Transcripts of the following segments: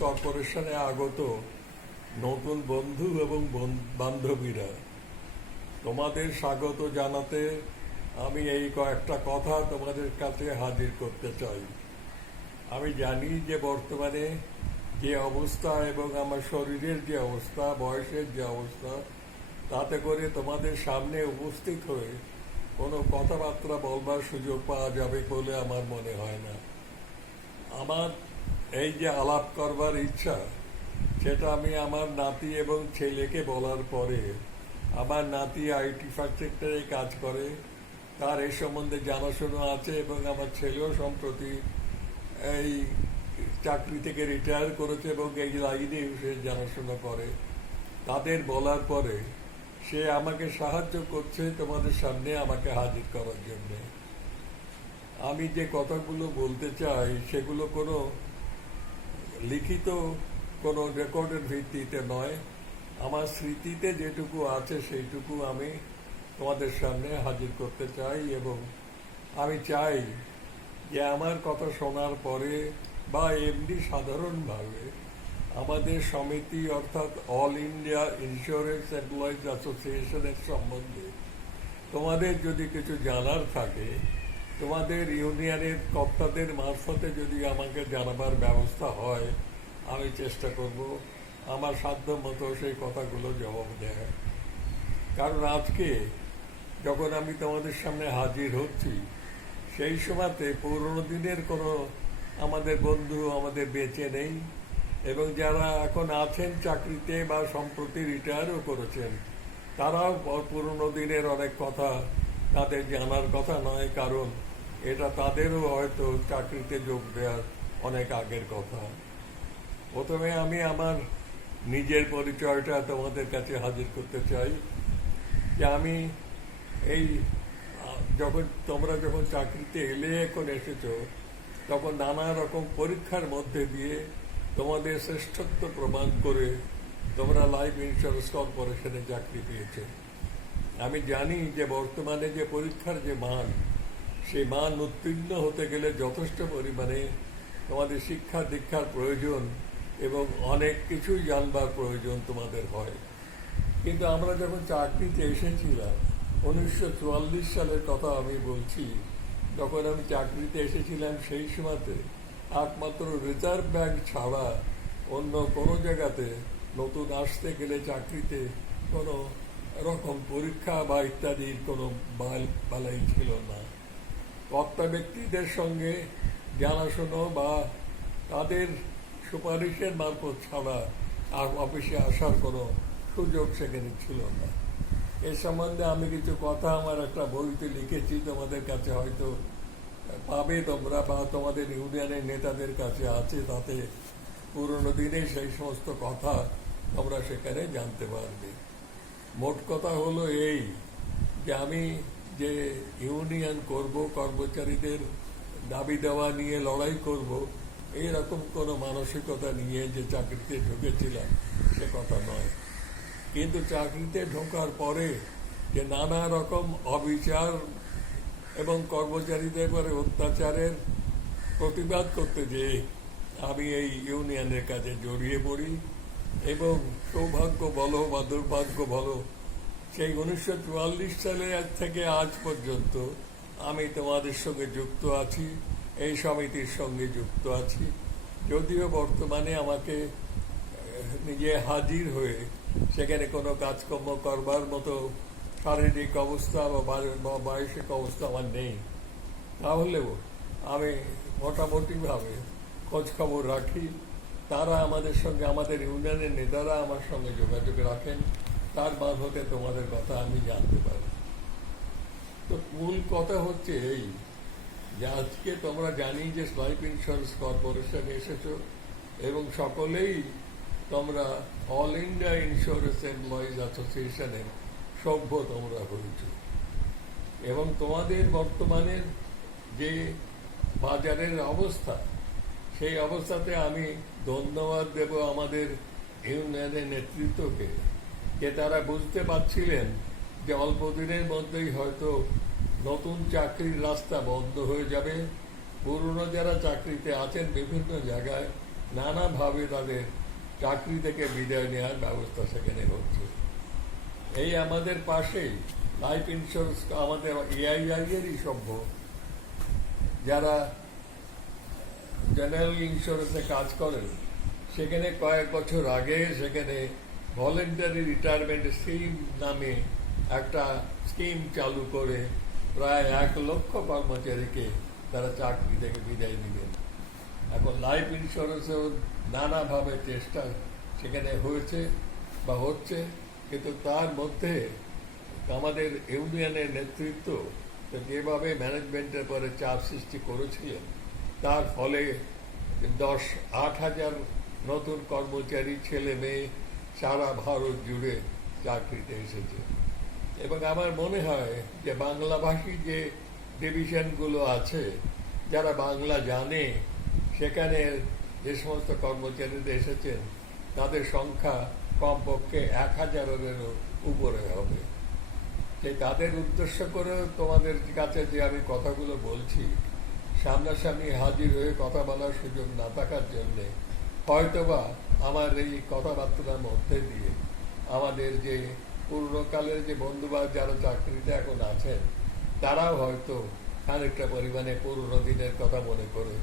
কর্পোরেশনে আগত নতুন বন্ধু এবং বান্ধবীরা, তোমাদের স্বাগত জানাতে আমি এই কয়েকটা কথা তোমাদের কাছে হাজির করতে চাই। আমি জানি যে বর্তমানে যে অবস্থা এবং আমার শরীরের যে অবস্থা, বয়সের যে অবস্থা, তাতে করে তোমাদের সামনে উপস্থিত হয়ে কোনো কথাবার্তা বলবার সুযোগ পাওয়া যাবে বলে আমার মনে হয় না। আমার এই যে আলাপ করবার ইচ্ছা, সেটা আমি আমার নাতি এবং ছেলেকে বলার পরে, আমার নাতি আইটি সেক্টরে কাজ করে, তার এই সম্বন্ধে জানাশোনা আছে, এবং আমার ছেলেও সম্প্রতি এই চাকরি থেকে রিটায়ার করেছে এবং এই লাইনে সে জানাশোনা করে। তাদের বলার পরে সে আমাকে সাহায্য করছে তোমাদের সামনে আমাকে হাজির করার জন্য। আমি যে কথাগুলো বলতে চাই সেগুলো কোনো লিখিত কোনো রেকর্ডের ভিত্তিতে নয়, আমার স্মৃতিতে যেটুকু আছে সেইটুকু আমি তোমাদের সামনে হাজির করতে চাই। এবং আমি চাই যে আমার কথা শোনার পরে বা এমনি সাধারণভাবে আমাদের সমিতি অর্থাৎ অল ইন্ডিয়া ইন্স্যুরেন্স এমপ্লয়িজ অ্যাসোসিয়েশনের সম্বন্ধে তোমাদের যদি কিছু জানার থাকে, তোমাদের ইউনিয়নের কর্তাদের মারফতে যদি আমাকে জানাবার ব্যবস্থা হয়, আমি চেষ্টা করব আমার সাধ্য মতো সেই কথাগুলো জবাব দেয়। কারণ আজকে যখন আমি তোমাদের সামনে হাজির হচ্ছি, সেই সময়তে পুরনো দিনের কোনো আমাদের বন্ধু আমাদের বেঁচে নেই, এবং যারা এখন আছেন চাকরিতে বা সম্প্রতি রিটায়ারও করেছেন, তারাও পুরনো দিনের অনেক কথা তাদের জানার কথা নয়, কারণ এটা তাদেরও হয়তো চাকরিতে যোগ দেওয়ার অনেক আগের কথা। প্রথমে আমি আমার নিজের পরিচয়টা তোমাদের কাছে হাজির করতে চাই যে আমি এই তোমরা যখন চাকরিতে এলে এখন এসেছো, তখন নানা রকম পরীক্ষার মধ্যে দিয়ে তোমাদের শ্রেষ্ঠত্ব প্রমাণ করে তোমরা লাইফ ইন্স্যুরেন্স কর্পোরেশনে চাকরি পেয়েছো। আমি জানি যে বর্তমানে যে পরীক্ষার যে মান, সেই মান উত্তীর্ণ হতে গেলে যথেষ্ট পরিমাণে তোমাদের শিক্ষা দীক্ষার প্রয়োজন এবং অনেক কিছুই জানবার প্রয়োজন তোমাদের হয়। কিন্তু আমরা যখন চাকরিতে এসেছিলাম, 1944 সালের কথা আমি বলছি, যখন আমি চাকরিতে এসেছিলাম, সেই সময়তে একমাত্র রিজার্ভ ব্যাংক ছাড়া অন্য কোনো জায়গাতে নতুন আসতে গেলে চাকরিতে কোনো রকম পরীক্ষা বা ইত্যাদির কোনো বালাই ছিল না। কর্তা ব্যক্তিদের সঙ্গে জানাশোনা বা তাদের সুপারিশের মারফত ছাড়া আর অফিসে আসার কোনো সুযোগ সেখানে ছিল না। এ সম্বন্ধে আমি কিছু কথা আমার একটা বইতে লিখেছি, তোমাদের কাছে হয়তো পাবে তোমরা, বা তোমাদের ইউনিয়নের নেতাদের কাছে আছে, তাতে পুরনো দিনে সেই সমস্ত কথা তোমরা সেখানে জানতে পারবে। মোট কথা হলো এই যে আমি যে ইউনিয়ন করব, কর্মচারীদের দাবি দেওয়া নিয়ে লড়াই করব, এইরকম কোনো মানসিকতা নিয়ে যে চাকরিতে ঢুকেছিলাম সে কথা নয়। কিন্তু চাকরিতে ঢোকার পরে যে নানা রকম অবিচার এবং কর্মচারীদের পরে অত্যাচারের প্রতিবাদ করতে যেয়ে আমি এই ইউনিয়নের কাজে জড়িয়ে পড়ি, এবং সৌভাগ্য বলো বা দুর্ভাগ্য বলো, সেই 1944 সালে থেকে আজ পর্যন্ত আমি তোমাদের সঙ্গে যুক্ত আছি, এই সমিতির সঙ্গে যুক্ত আছি। যদিও বর্তমানে আমাকে নিজে হাজির হয়ে সেখানে কোনো কাজকর্ম করবার মতো শারীরিক অবস্থা বা মানসিক অবস্থা আমার নেই, তাহলেও আমি মোটামুটিভাবে খোঁজখবর রাখি। তারা আমাদের সঙ্গে, আমাদের ইউনিয়নের নেতারা আমার সঙ্গে যোগাযোগ রাখেন, তার মারফতে তোমাদের কথা আমি জানতে পারি। তো মূল কথা হচ্ছে এই যে আজকে তোমরা জানি যে লাইফ ইন্স্যুরেন্স কর্পোরেশনে এসেছো, এবং সকলেই তোমরা অল ইন্ডিয়া ইন্স্যুরেন্স এমপ্লয়িজ অ্যাসোসিয়েশনের সভ্য তোমরা হয়েছ, এবং তোমাদের বর্তমানের যে বাজারের অবস্থা, সেই অবস্থাতে আমি ধন্যবাদ দেব আমাদের ইউনিয়নের নেতৃত্বকে, যে তারা বুঝতে পারছিলেন যে অল্প দিনের মধ্যেই হয়তো নতুন চাকরির রাস্তা বন্ধ হয়ে যাবে। পুরনো যারা চাকরিতে আছেন বিভিন্ন জায়গায় নানাভাবে তাদের চাকরি থেকে বিদায় নেওয়ার ব্যবস্থা সেখানে হচ্ছে। এই আমাদের পাশেই লাইফ ইন্স্যুরেন্স আমাদের এআইআইয়েরই সভ্য, যারা জেনারেল ইন্স্যুরেন্সে কাজ করেন, সেখানে কয়েক বছর আগে সেখানে ভলেন্টারি রিটায়ারমেন্ট স্কিম নামে একটা স্কিম চালু করে প্রায় 1,00,000 কর্মচারীকে তারা চাকরি থেকে বিদায় দিবেন। এখন লাইফ ইন্স্যুরেন্সেও নানাভাবে চেষ্টা সেখানে হয়েছে বা হচ্ছে, কিন্তু তার মধ্যে আমাদের ইউনিয়নের নেতৃত্ব যেভাবে ম্যানেজমেন্টের পরে চাপ সৃষ্টি করেছিলেন, তার ফলে 8,000 নতুন কর্মচারী ছেলে মেয়ে সারা ভারত জুড়ে চাকরিতে এসেছে। এবং আমার মনে হয় যে বাংলাভাষী যে ডিভিশনগুলো আছে, যারা বাংলা জানে, সেখানে যে সমস্ত কর্মচারীরা এসেছেন তাদের সংখ্যা কমপক্ষে 1,000-এরও উপরে হবে। সেই তাদের উদ্দেশ্য করে তোমাদের কাছে যে আমি কথাগুলো বলছি, সামনাসামনি হাজির হয়ে কথা বলার সুযোগ না থাকার জন্যে হয়তোবা আমার এই কথাবার্তার মধ্যে দিয়ে আমাদের যে পুরনোকালের যে বন্ধুবান্ধব যারা চাকরিতে এখন আছেন, তারাও হয়তো খানিকটা পরিমাণে পুরনো দিনের কথা মনে করে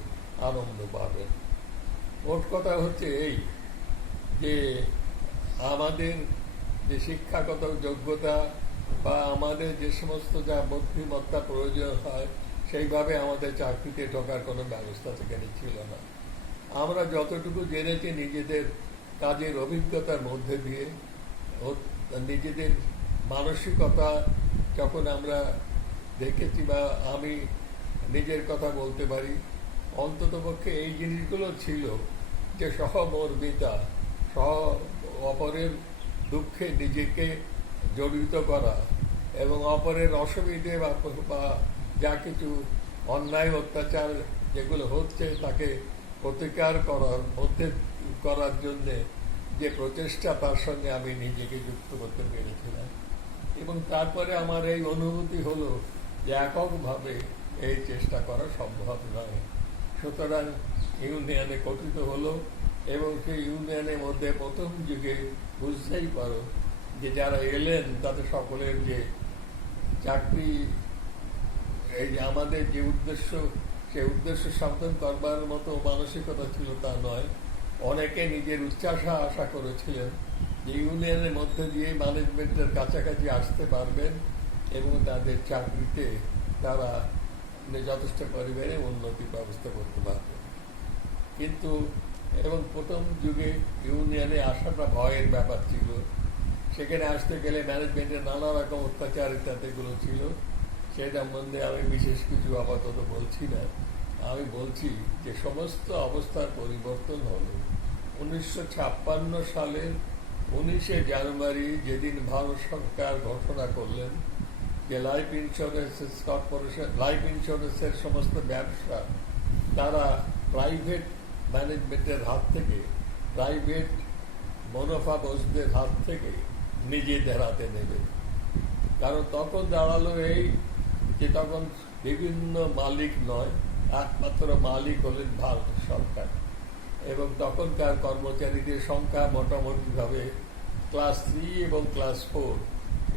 আনন্দ পাবেন। মোট কথা হচ্ছে এই যে আমাদের যে শিক্ষাগত যোগ্যতা বা আমাদের যে সমস্ত যা বুদ্ধিমত্তা প্রয়োজন হয়, সেইভাবে আমাদের চাকরিতে ঢোকার কোনো ব্যবস্থা সেখানে ছিল না। আমরা যতটুকু জেনেছি নিজেদের কাজের অভিজ্ঞতার মধ্যে দিয়ে, নিজেদের মানসিকতা যখন আমরা দেখেছি বা আমি নিজের কথা বলতে পারি, অন্ততপক্ষে এই জিনিসগুলো ছিল যে সহমর্মিতা, অপরের দুঃখে নিজেকে জড়িত করা এবং অপরের অসুবিধে বা যা কিছু অন্যায় অত্যাচার যেগুলো হচ্ছে তাকে প্রতিকার করার জন্যে যে প্রচেষ্টা, তার সঙ্গে আমি নিজেকে যুক্ত করতে পেরেছিলাম। এবং তারপরে আমার এই অনুভূতি হলো যে এককভাবে এই চেষ্টা করা সম্ভব নয়। সুতরাং ইউনিয়নে গঠিত হলো এবং সেই ইউনিয়নের মধ্যে প্রথম যুগে বুঝতেই পারো যে যারা এলেন তাদের সকলের যে চাকরি, এই যে আমাদের যে উদ্দেশ্য, সে উদ্দেশ্য সাধন করবার মতো মানসিকতা ছিল তা নয়। অনেকে নিজের উচ্চাশা আশা করেছিলেন যে ইউনিয়নের মধ্যে দিয়ে ম্যানেজমেন্টের কাছাকাছি আসতে পারবেন এবং তাদের চাকরিতে তারা যথেষ্ট পরিমাণে উন্নতি ব্যবস্থা করতে পারবেন। কিন্তু এবং প্রথম যুগে ইউনিয়নে আসাটা ভয়ের ব্যাপার ছিল। সেখানে আসতে গেলে ম্যানেজমেন্টের নানা রকম অত্যাচার ইত্যাদিগুলো ছিল। সে সম্বন্ধে আমি বিশেষ কিছু আপাতত বলছি না। আমি বলছি যে সমস্ত অবস্থার পরিবর্তন হলো 1956 সালের 19শে জানুয়ারি, যেদিন ভারত সরকার ঘোষণা করলেন যে লাইফ ইন্স্যুরেন্সের সমস্ত ব্যবসা তারা প্রাইভেট ম্যানেজমেন্টের হাত থেকে, প্রাইভেট মুনাফাবশদের হাত থেকে নিজেদের হাতে নেবে। কারণ তখন দাঁড়ালো এই যে তখন বিভিন্ন মালিক নয়, একমাত্র মালিক হলেন ভারত সরকার। এবং তখনকার কর্মচারীদের সংখ্যা মোটামুটিভাবে ক্লাস 3 এবং ক্লাস 4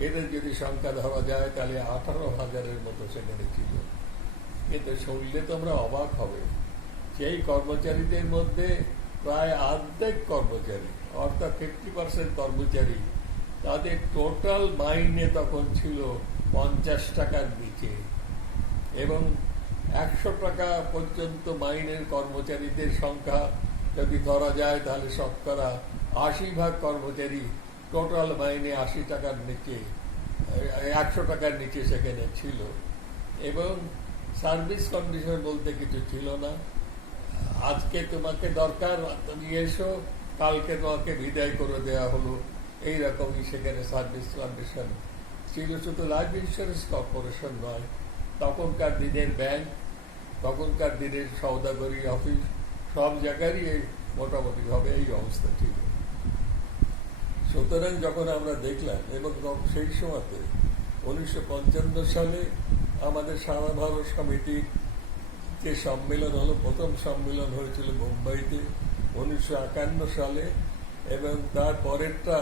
এদের যদি সংখ্যা ধরা যায় তাহলে 18,000-এর মতো সেখানে ছিল। কিন্তু শুনলে তোমরা অবাক হবে, সেই কর্মচারীদের মধ্যে প্রায় অর্ধেক কর্মচারী, অর্থাৎ 50% কর্মচারী, তাদের টোটাল মাইনে তখন ছিল 50 টাকার নিচে। এবং 100 টাকা পর্যন্ত মাইনের কর্মচারীদের সংখ্যা যদি ধরা যায় তাহলে শতকরা 80% কর্মচারী টোটাল মাইনে 80 টাকার নিচে, 100 টাকার নিচে সেখানে ছিল। এবং সার্ভিস কন্ডিশন বলতে কিছু ছিল না। আজকে তোমাকে দরকার, তুমি এসো, কালকে তোমাকে বিদায় করে দেওয়া হলো, এইরকমই সেখানে সার্ভিস কন্ডিশন ছিল। শুধু লাইফ ইন্স্যুরেন্স কর্পোরেশন নয়, তখনকার দিনের ব্যাংক, তখনকার দিনের সৌদাগরি অফিস, সব জায়গারই এই মোটামুটিভাবে এই অবস্থা ছিল। সুতরাং যখন আমরা দেখলাম, এবং সেই সময়তে 1955 সালে আমাদের সারা ভারত সমিতির যে সম্মেলন হলো, প্রথম সম্মেলন হয়েছিল মুম্বাইতে 1951 সালে, এবং তার পরেরটা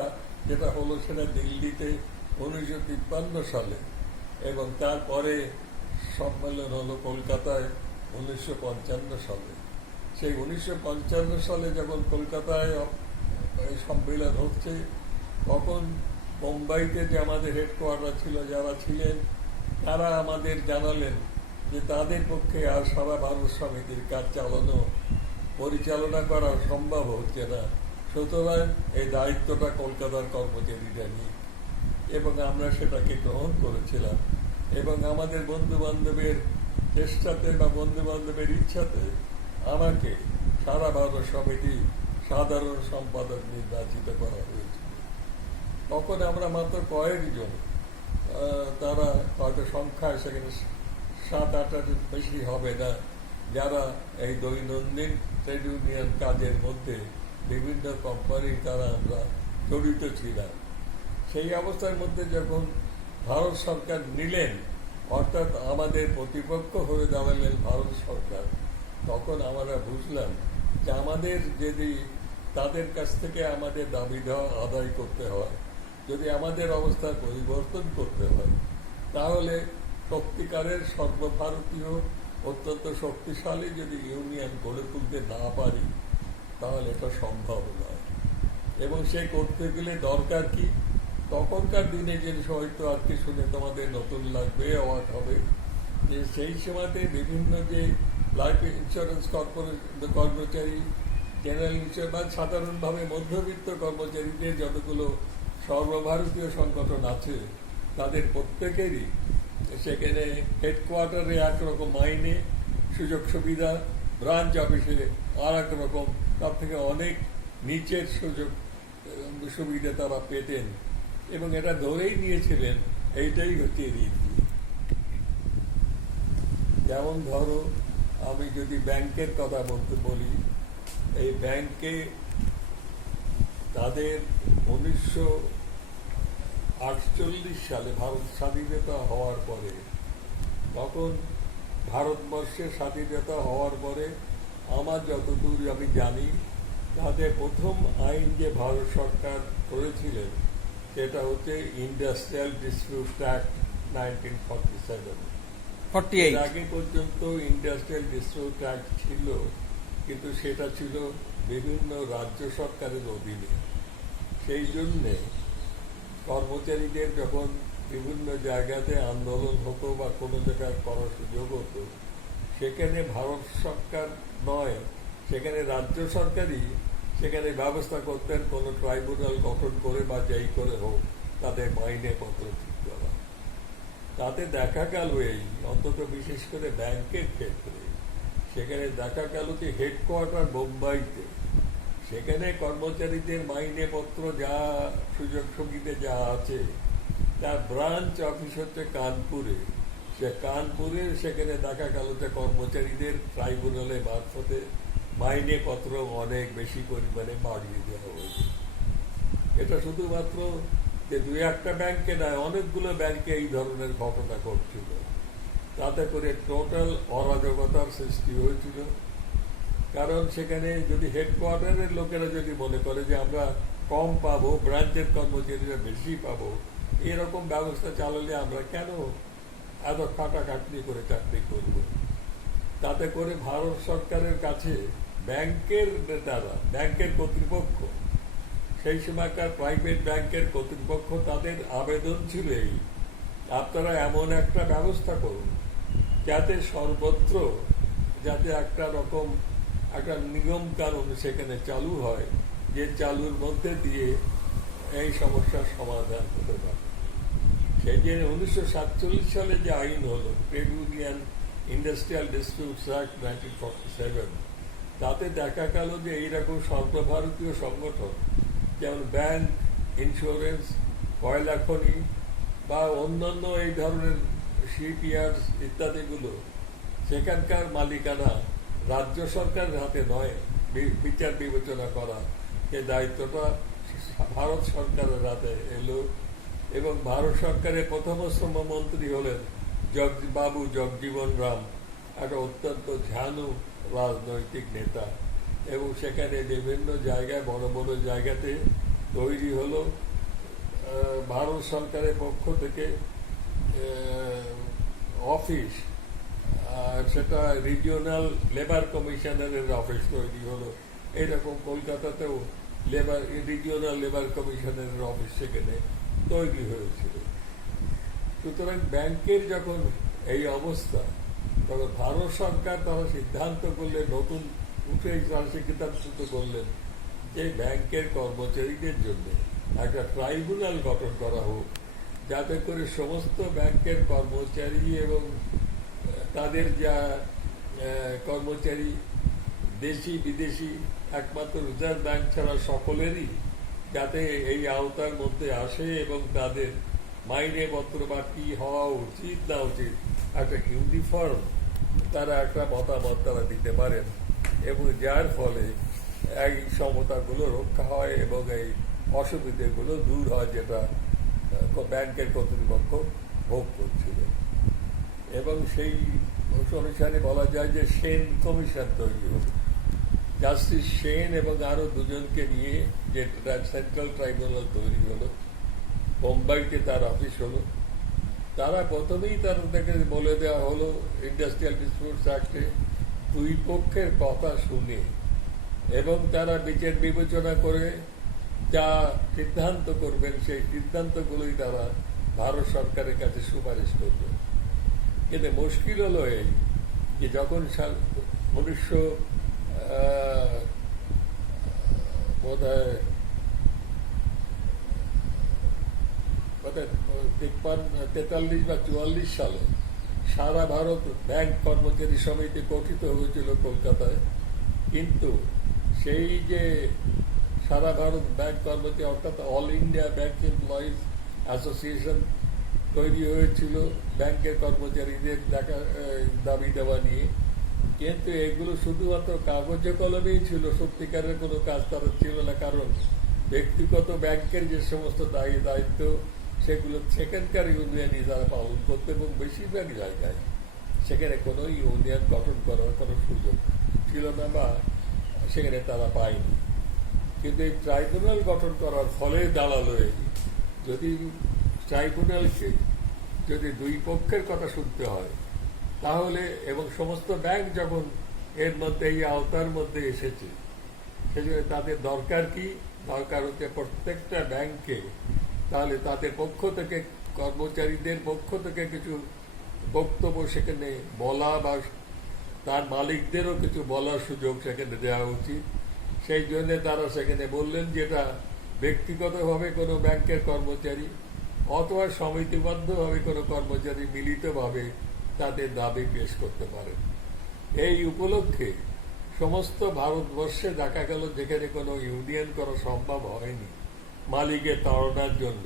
যেটা হলো সেটা দিল্লিতে 1953 সালে, এবং তারপরে সম্মেলন হলো কলকাতায় 1955 সালে। সেই 1955 সালে যখন কলকাতায় এই সম্মেলন হচ্ছে, তখন মুম্বাইতে যে আমাদের হেডকোয়ার্টার ছিল, যারা ছিলেন তারা আমাদের জানালেন যে তাদের পক্ষে আর সারা ভারত সমিতির কাজ পরিচালনা করা সম্ভব হচ্ছে না, সুতরাং এই দায়িত্বটা কলকাতার কর্মচারীরা নিই। এবং আমরা সেটাকে গ্রহণ করেছিলাম, এবং আমাদের বন্ধু বান্ধবের চেষ্টাতে বা বন্ধু বান্ধবের ইচ্ছাতে আমাকে সারা ভারত সমিতি সাধারণ সম্পাদক নির্বাচিত করা হয়েছিল। তখন আমরা মাত্র কয়েকজন, তারা হয়তো সংখ্যায় সেখানে 7-8 বেশি হবে না, যারা এই দৈনন্দিন ট্রেড ইউনিয়ন কাজের মধ্যে বিভিন্ন কোম্পানির দ্বারা আমরা জড়িত ছিলাম। সেই অবস্থার মধ্যে যখন ভারত সরকার নিলেন, অর্থাৎ আমাদের প্রতিপক্ষ হয়ে দাঁড়ালেন ভারত সরকার, তখন আমরা বুঝলাম যে আমাদের যদি তাদের কাছ থেকে আমাদের দাবি দেওয়া আদায় করতে হয়, যদি আমাদের অবস্থার পরিবর্তন করতে হয়, তাহলে সত্যিকারের সর্বভারতীয় অত্যন্ত শক্তিশালী যদি ইউনিয়ন গড়ে তুলতে না পারি, তাহলে এটা সম্ভব নয়। এবং সে করতে গেলে দরকার কি? তখনকার দিনে যে হয়তো আজকে শুনে তোমাদের নতুন লাগবে, অবাক হবে, যে সেই সময়তে বিভিন্ন যে লাইফ ইন্স্যুরেন্স কর্মচারী, জেনারেল ইন্স্যুরেন্স বা সাধারণভাবে মধ্যবিত্ত কর্মচারীদের যতগুলো সর্বভারতীয় সংগঠন আছে, তাদের প্রত্যেকেরই সেখানে হেডকোয়ার্টারে একরকম মাইনে, সুযোগ সুবিধা, ব্রাঞ্চ অফিসে আর এক রকম, তার থেকে অনেক নিচের সুযোগ সুবিধা তারা পেতেন, এবং এটা ধরেই নিয়েছিলেন এইটাই হচ্ছে রীতি। যেমন ধরো, আমি যদি ব্যাংকের কথা বলি, এই ব্যাংকে তাদের 1948 সালে ভারত স্বাধীনতা হওয়ার পরে, তখন ভারতবর্ষের স্বাধীনতা হওয়ার পরে আমার যতদূর আমি জানি, তাদের প্রথম আইন যে ভারত সরকার করেছিলেন সেটা হচ্ছে ইন্ডাস্ট্রিয়াল ডিসপিউট অ্যাক্ট 1947। এর আগে পর্যন্ত ইন্ডাস্ট্রিয়াল ডিসপিউট অ্যাক্ট ছিল, কিন্তু সেটা ছিল বিভিন্ন রাজ্য সরকারের অধীনে। সেই জন্যে কর্মচারীদের যখন বিভিন্ন জায়গাতে আন্দোলন হতো বা কোনো জায়গায় করার সুযোগ হতো, সেখানে ভারত সরকার নয়, সেখানে রাজ্য সরকারই সেখানে ব্যবস্থা করতেন, কোনো ট্রাইব্যুনাল গঠন করে বা যেই করে হোক তাদের মাইনে পত্র ঠিক করা। তাতে দেখা গেল, এই অন্তত বিশেষ করে ব্যাংকের ক্ষেত্রে, সেখানে দেখা গেল যে হেডকোয়ার্টার বোম্বাইতে, সেখানে কর্মচারীদের মাইনে পত্র যা সুযোগ সুবিধে যা আছে, তার ব্রাঞ্চ অফিস হচ্ছে কানপুরে। সে কানপুরে সেখানে দেখা গেল যে কর্মচারীদের ট্রাইব্যুনালের মারফতে মাইনে পত্র অনেক বেশি পরিমাণে বাড়িয়ে দেওয়া হয়েছে। এটা শুধুমাত্র যে 2-1টা ব্যাংকে নয়, অনেকগুলো ব্যাংকে এই ধরনের ঘটনা ঘটছিল। তাতে করে টোটাল অরাজকতার সৃষ্টি হয়েছিল। কারণ সেখানে যদি হেডকোয়ার্টারের লোকেরা যদি মনে করে যে আমরা কম পাবো, ব্রাঞ্চের কর্মচারীরা বেশি পাবো, এরকম ব্যবস্থা চালালে আমরা কেন এত খাটাখাটনি করে চাকরি করব? তাতে করে ভারত সরকারের কাছে ব্যাংকের নেতারা, ব্যাংকের কর্তৃপক্ষ, সেই সময়কার প্রাইভেট ব্যাংকের কর্তৃপক্ষ, তাদের আবেদন ছিল এই, আপনারা এমন একটা ব্যবস্থা করুন যাতে সর্বত্র যাতে একটা রকম একটা নিয়ম কানুন সেখানে চালু হয়, যে চালুর মধ্যে দিয়ে এই সমস্যার সমাধান হতে পারে। সেই যে 1947 সালে যে আইন হলো, trade union industrial disputes act 1947, তাতে দেখা গেল যে এইরকম সর্বভারতীয় সংগঠন যেমন ব্যাংক, ইন্স্যুরেন্স, কয়লা খনি বা অন্যান্য এই ধরনের শিপইয়ার্ডস ইত্যাদিগুলো, সেখানকার মালিকানা রাজ্য সরকারের হাতে নয়, বিচার বিবেচনা করা, সে দায়িত্বটা ভারত সরকারের হাতে এলো। এবং ভারত সরকারের প্রথম শ্রমমন্ত্রী হলেন বাবু জগজীবন রাম, একটা অত্যন্ত ঝানু রাজনৈতিক নেতা। এবং সেখানে বিভিন্ন জায়গায় বড় বড় জায়গাতে তৈরি হলো ভারত সরকারের পক্ষ থেকে অফিস, আর সেটা রিজিওনাল লেবার কমিশনারের অফিস তৈরি হলো। এইরকম কলকাতাতেও রিজিওনাল লেবার কমিশনারের অফিস সেখানে তৈরি হয়েছিল। সুতরাং ব্যাংকের যখন এই অবস্থা, তখন ভারত সরকার তারা সিদ্ধান্ত করলেন, নতুন উঠে তারা সিদ্ধান্ত করলেন যে ব্যাংকের কর্মচারীদের জন্য একটা ট্রাইব্যুনাল গঠন করা হোক, যাতে করে সমস্ত ব্যাংকের কর্মচারী এবং তাদের যা কর্মচারী দেশি বিদেশি, একমাত্র রিজার্ভ ব্যাংক ছাড়া সকলেরই যাতে এই আওতার মধ্যে আসে এবং তাদের মাইনে পত্র বা কি হওয়া উচিত না উচিত একটা ইউনিফর্ম তারা একটা মতামত তারা দিতে পারেন, এবং যার ফলে এই সমতাগুলো রক্ষা হয় এবং এই অসুবিধেগুলো দূর হয় যেটা ব্যাংকের কর্তৃপক্ষ ভোগ করছিল। এবং সেই অনুসারে বলা যায় যে সেন কমিশন তৈরি হল, জাস্টিস সেন এবং আরো দুজনকে নিয়ে যে সেন্ট্রাল ট্রাইব্যুনাল তৈরি হলো, বোম্বাইতে তার অফিস হলো। তারা প্রথমেই তাদেরকে বলে দেওয়া হলো ইন্ডাস্ট্রিয়াল ডিসপিউটস অ্যাক্টে দুই পক্ষের কথা শুনে এবং তারা বিচার বিবেচনা করে যা সিদ্ধান্ত করবেন সেই সিদ্ধান্তগুলোই তারা ভারত সরকারের কাছে সুপারিশ করবে। কিন্তু মুশকিল হলো এই যে যখন 1943 বা 44 সালে সারা ভারত ব্যাংক কর্মচারী সমিতি গঠিত হয়েছিল কলকাতায়, কিন্তু সেই যে সারা ভারত ব্যাংক কর্মচারী অর্থাৎ all India bank employees association তৈরি হয়েছিল ব্যাংকের কর্মচারীদের দাবি দেওয়া নিয়ে, কিন্তু এগুলো শুধুমাত্র কাগজে কলমেই ছিল, সত্যিকারের কোনো কাজ তারা ছিল না। কারণ ব্যক্তিগত ব্যাংকের যে সমস্ত দায়িত্ব সেগুলো সেখানকার ইউনিয়নই তারা পালন করতে, এবং বেশিরভাগ জায়গায় সেখানে কোনো ইউনিয়ন গঠন করার কোনো সুযোগ ছিল না বা সেখানে তারা পায়নি। কিন্তু এই ট্রাইব্যুনাল গঠন করার ফলে দাঁড়ালো এই, যদি ট্রাইব্যুনালকে যদি দুই পক্ষের কথা শুনতে হয় তাহলে, এবং সমস্ত ব্যাংক যখন এর মধ্যে এই আওতার মধ্যে এসেছে, সেজন্য তাদের দরকার কি? দরকার হচ্ছে প্রত্যেকটা ব্যাংকে তাহলে তাদের পক্ষ থেকে, কর্মচারীদের পক্ষ থেকে কিছু বক্তব্য সেখানে বলা বা তার মালিকদেরও কিছু বলার সুযোগ সেখানে দেওয়া উচিত। সেই জন্য তারা সেখানে বললেন যেটা ব্যক্তিগতভাবে কোনো ব্যাংকের কর্মচারী অথবা সমিতিবদ্ধভাবে কোনো কর্মচারী মিলিতভাবে তাদের দাবি পেশ করতে পারেন। এই উপলক্ষে সমস্ত ভারতবর্ষে দেখা গেল যেখানে কোনো ইউনিয়ন করা সম্ভব হয়নি মালিকের তাড়নার জন্য,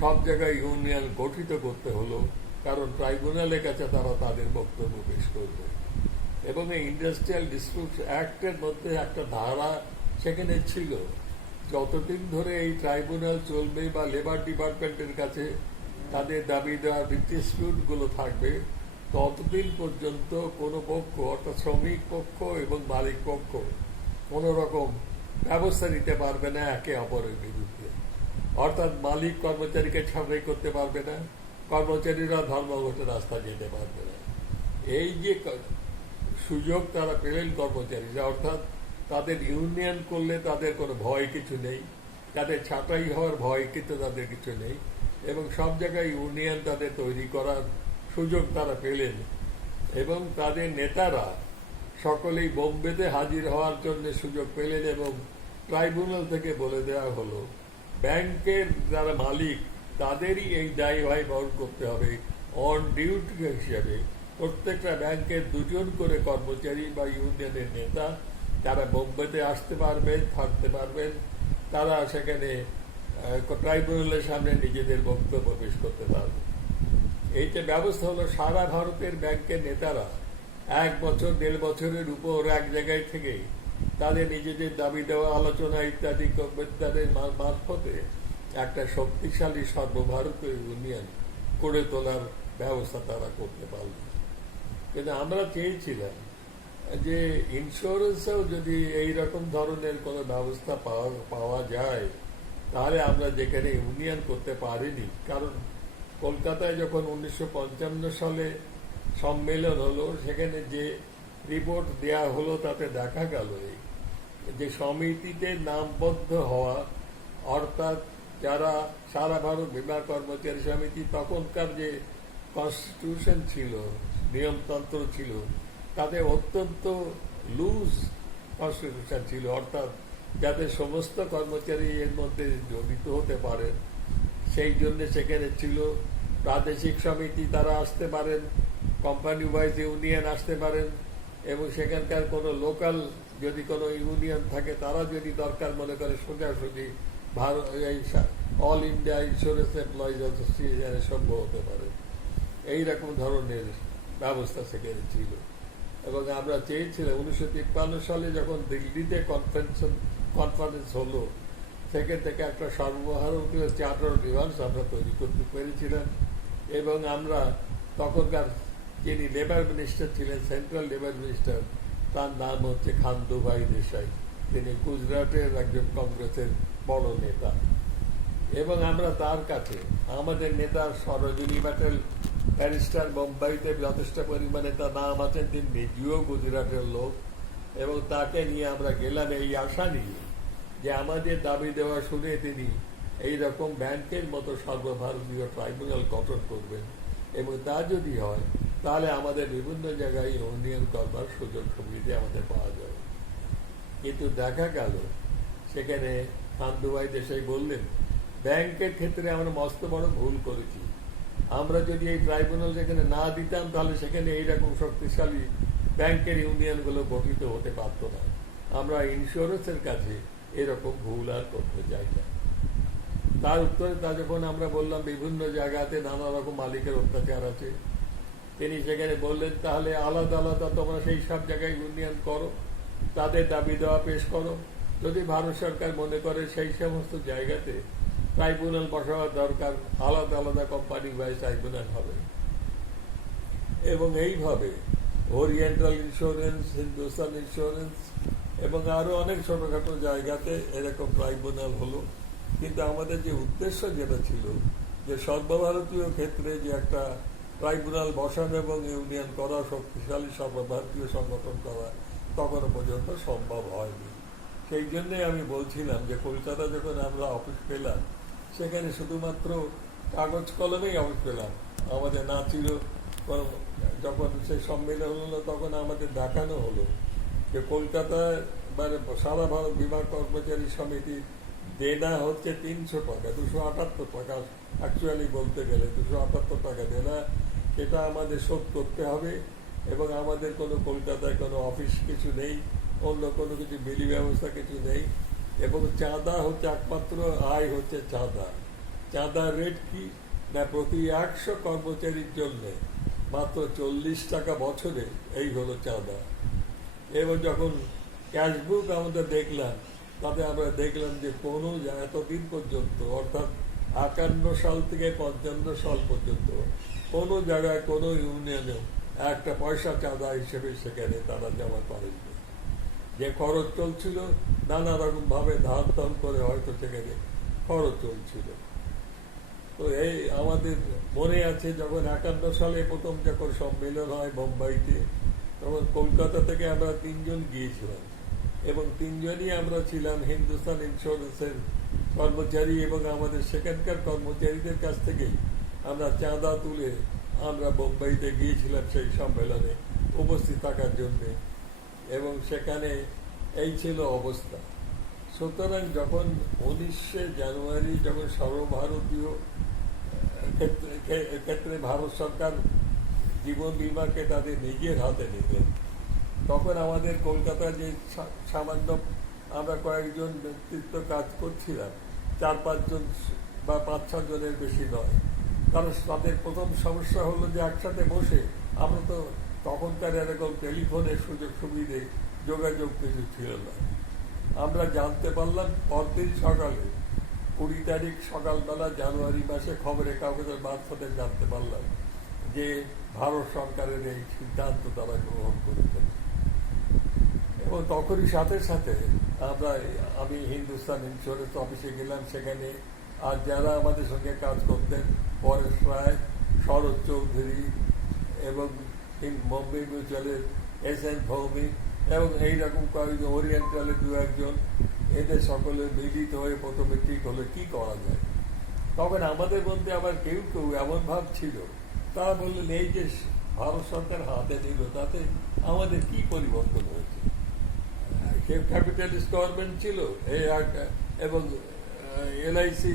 সব জায়গায় ইউনিয়ন গঠিত করতে হলো, কারণ ট্রাইব্যুনালের কাছে তারা তাদের বক্তব্য পেশ করবে। এবং এই ইন্ডাস্ট্রিয়াল ডিসপিউটস অ্যাক্টের মধ্যে একটা ধারা সেখানে ছিল, যতদিন ধরে এই ট্রাইব্যুনাল চলবে বা লেবার ডিপার্টমেন্টের কাছে তাদের দাবি দেওয়ার ডিসপিউটগুলো থাকবে, ততদিন পর্যন্ত কোনো পক্ষ অর্থাৎ শ্রমিক পক্ষ এবং মালিক পক্ষ কোনো রকম ব্যবস্থা নিতে পারবে না একে অপরের বিরুদ্ধে। অর্থাৎ মালিক কর্মচারীকে ছাঁটাই করতে পারবে না, কর্মচারীরা ধর্মঘটে রাস্তা যেতে পারবে না। এই যে সুযোগ তারা পেলেন কর্মচারীরা, অর্থাৎ তাদের ইউনিয়ন করলে তাদের কোনো ভয় কিছু নেই, তাদের ছাঁটাই হওয়ার ভয় কিন্তু তাদের কিছু নেই, এবং সব জায়গায় ইউনিয়ন তাদের তৈরি করার সুযোগ তারা পেলেন। এবং তাদের নেতারা সকলেই বোম্বেতে হাজির হওয়ার জন্য সুযোগ পেলেন, এবং ট্রাইব্যুনাল থেকে বলে দেওয়া হলো ব্যাংকের যারা মালিক তাদেরই এই দায়ভার বহন করতে হবে। অন ডিউটি হিসেবে প্রত্যেকটা ব্যাংকের দুজন করে কর্মচারী বা ইউনিয়নের নেতা যারা বোম্বেতে আসতে পারবেন, থাকতে পারবেন, তারা সেখানে ট্রাইব্যুনালের সামনে নিজেদের বক্তব্য পেশ করতে পারবে। এইটা ব্যবস্থা হলো সারা ভারতের ব্যাংকের নেতারা 1 বছর 1.5 বছরের উপর এক জায়গায় থেকে তাদের নিজেদের দাবি দেওয়া, আলোচনা ইত্যাদি তাদের মারফতে একটা শক্তিশালী সর্বভারতীয় ইউনিয়ন গড়ে তোলার ব্যবস্থা তারা করতে পারল। কিন্তু আমরা চেয়েছিলাম যে ইন্স্যুরেন্সেও যদি এই রকম ধরনের কোনো ব্যবস্থা পাওয়া যায়, তাহলে আমরা যেখানে ইউনিয়ন করতে পারিনি, কারণ কলকাতায় যখন 1955 সালে সম্মেলন হলো, সেখানে যে রিপোর্ট দেয়া হলো তাতে দেখা গেল যে সমিতিতে নামবদ্ধ হওয়া, অর্থাৎ যারা সারা ভারত বীমা কর্মচারী সমিতি, তখনকার যে কনস্টিটিউশন ছিল, নিয়মতন্ত্র ছিল, তাতে অত্যন্ত লুজ কনস্টিটিউশন ছিল, অর্থাৎ যাতে সমস্ত কর্মচারী এর মধ্যে জড়িত হতে পারেন সেই জন্য সেখানে ছিল প্রাদেশিক সমিতি, তারা আসতে পারেন, কোম্পানি ওয়াইজ ইউনিয়ন আসতে পারেন, এবং সেখানকার কোনো লোকাল যদি কোনো ইউনিয়ন থাকে তারা যদি দরকার মনে করে সোজাসুজি ভারত এই অল ইন্ডিয়া ইন্স্যুরেন্স এমপ্লয়িজ অ্যাসোসিয়েশনে সম্ভব হতে পারে। এইরকম ধরনের ব্যবস্থা সেখানে ছিল। এবং আমরা চেয়েছিলাম 1953 সালে যখন দিল্লিতে কনফারেন্স হলো, সেখান থেকে একটা সর্বভারতীয় চার্টার অফ ডিমান্ডস আমরা তৈরি করতে পেরেছিলাম। এবং আমরা তখনকার যিনি লেবার মিনিস্টার ছিলেন, সেন্ট্রাল লেবার মিনিস্টার, তার নাম হচ্ছে খান্দুভাই দেশাই, তিনি গুজরাটের একজন কংগ্রেসের বড় নেতা। এবং আমরা তার কাছে আমাদের নেতা সরোজিনী প্যাটেল ব্যারিস্টার, বোম্বাইতে যথেষ্ট পরিমাণে তার নাম আছেন, তিনি নিজেও গুজরাটের লোক, এবং তাকে নিয়ে আমরা গেলাম এই আশা নিয়ে যে আমাদের দাবি দেওয়া শুনে তিনি এইরকম ব্যাংকের মতো সর্বভারতীয় ট্রাইব্যুনাল গঠন করবেন, এবং তা যদি হয় তাহলে আমাদের বিভিন্ন জায়গায় ইউনিয়ন করবার সুযোগ সুবিধা আমাদের পাওয়া যাবে। কিন্তু দেখা গেল সেখানে খান্দুভাই দেশাই বললেন, ব্যাংকের ক্ষেত্রে আমরা মস্ত বড় ভুল করেছি, আমরা যদি এই ট্রাইব্যুনাল যেখানে না দিতাম তাহলে সেখানে এইরকম শক্তিশালী ব্যাংকের ইউনিয়নগুলো গঠিত হতে পারত না, আমরা ইন্স্যুরেন্সের কাছে এরকম ভুল আর করতে চাই না। তার উত্তরে তা যখন আমরা বললাম বিভিন্ন জায়গাতে নানা রকম মালিকের অত্যাচার আছে, তিনি সেখানে বললেন তাহলে আলাদা আলাদা তোমরা সেই সব জায়গায় ইউনিয়ন করো, তাদের দাবি দেওয়া পেশ করো, যদি ভারত সরকার মনে করে সেই সমস্ত জায়গাতে ট্রাইব্যুনাল বসাবার দরকার, আলাদা আলাদা কোম্পানি ওয়াইজ ট্রাইব্যুনাল হবে। এবং এইভাবে ওরিয়েন্টাল ইন্স্যুরেন্স, হিন্দুস্তান ইন্স্যুরেন্স এবং আরো অনেক ছোটখাটো জায়গাতে এরকম ট্রাইব্যুনাল হলো। কিন্তু আমাদের যে উদ্দেশ্য যেটা ছিল যে সর্বভারতীয় ক্ষেত্রে যে একটা ট্রাইব্যুনাল বসানো এবং ইউনিয়ন করা, শক্তিশালী সর্বভারতীয় সংগঠন করা, তখনও পর্যন্ত সম্ভব হয়নি। সেই জন্যে আমি বলছিলাম যে কলকাতা যখন আমরা অফিস পেলাম, সেখানে শুধুমাত্র কাগজ কলমেই অফিস পেলাম, আমাদের না ছিল। যখন সেই সম্মেলন হলো তখন আমাদের দেখানো হলো যে কলকাতায় মানে সারা ভারত বীমা কর্মচারী সমিতির দেনা হচ্ছে 300 টাকা, 278 টাকা অ্যাকচুয়ালি বলতে গেলে 278 টাকা দেনা, সেটা আমাদের শোধ করতে হবে। এবং আমাদের কোনো কলকাতায় কোনো অফিস কিছু নেই, অন্য কোনো কিছু বিলি ব্যবস্থা কিছু নেই, এবং চাঁদা হচ্ছে একমাত্র আয় হচ্ছে চাঁদা। চাঁদার রেট কি না, প্রতি 100 কর্মচারীর জন্য মাত্র 40 টাকা বছরে, এই হলো চাঁদা। এবং যখন ক্যাশবুক আমাদের দেখলাম, তাতে আমরা দেখলাম যে কোনো এতদিন পর্যন্ত, অর্থাৎ 51 সাল থেকে 55 সাল পর্যন্ত কোনো জায়গায় কোনো ইউনিয়নে একটা পয়সা চাঁদা হিসেবে সেখানে তারা জমা করেনি। যে খরচ চলছিল নানা রকম ভাবে ধার ধার করে হয়তো সেখানে খরচ চলছিল। তো এই আমাদের মনে আছে যখন 51 সালে প্রথম যখন সম্মেলন হয় বোম্বাইতে, তখন কলকাতা থেকে আমরা 3 জন গিয়েছিলাম, এবং 3 জনই আমরা ছিলাম হিন্দুস্তান ইন্স্যুরেন্সের কর্মচারী, এবং আমাদের সেখানকার কর্মচারীদের কাছ থেকেই আমরা চাঁদা তুলে আমরা বোম্বাইতে গিয়েছিলাম সেই সম্মেলনে উপস্থিত থাকার জন্যে। এবং সেখানে এই ছিল অবস্থা। সুতরাং যখন 19শে জানুয়ারি যখন সর্বভারতীয় ক্ষেত্রে ভারত সরকার জীবন বীমাকে তাদের নিজের হাতে নিতেন, তখন আমাদের কলকাতায় যে সামান্য আমরা কয়েকজন ব্যক্তিত্ব কাজ করছিলাম, 4-5 জন বা 5-6 জনের বেশি নয়, কারণ তাদের প্রথম সমস্যা হলো যে একসাথে বসে আমরা তো তখনকার এরকম টেলিফোনের সুযোগ সুবিধে যোগাযোগ কিছু ছিল না। আমরা জানতে পারলাম পরদিন সকালে 20 তারিখ সকালবেলা জানুয়ারি মাসে খবরের কাগজের মারফতে জানতে পারলাম যে ভারত সরকারের এই সিদ্ধান্ত তারা গ্রহণ করেছেন। এবং তখনই সাথে সাথে আমি হিন্দুস্তান ইন্স্যুরেন্স অফিসে গেলাম। সেখানে আর যারা আমাদের সঙ্গে কাজ করতেন, পরেশ রায়, শরৎ চৌধুরী এবং বোম্বে মিউচুয়ালের এস.এন. ভৌমিক এবং এইরকম কয়েকজন, ওরিয়েন্টালের দু একজন, এদের সকলে মিলিত হয়ে প্রথমে ঠিক হলো কি করা যায়। তখন আমাদের মধ্যে আবার কেউ কেউ এমন ভাব ছিল, তারা বললেন এই যে ভারত সরকার হাতে নিল তাতে আমাদের কি পরিবর্তন হয়েছে। ক্যাপিটালিস্ট গভর্নমেন্ট ছিল এবং এলআইসি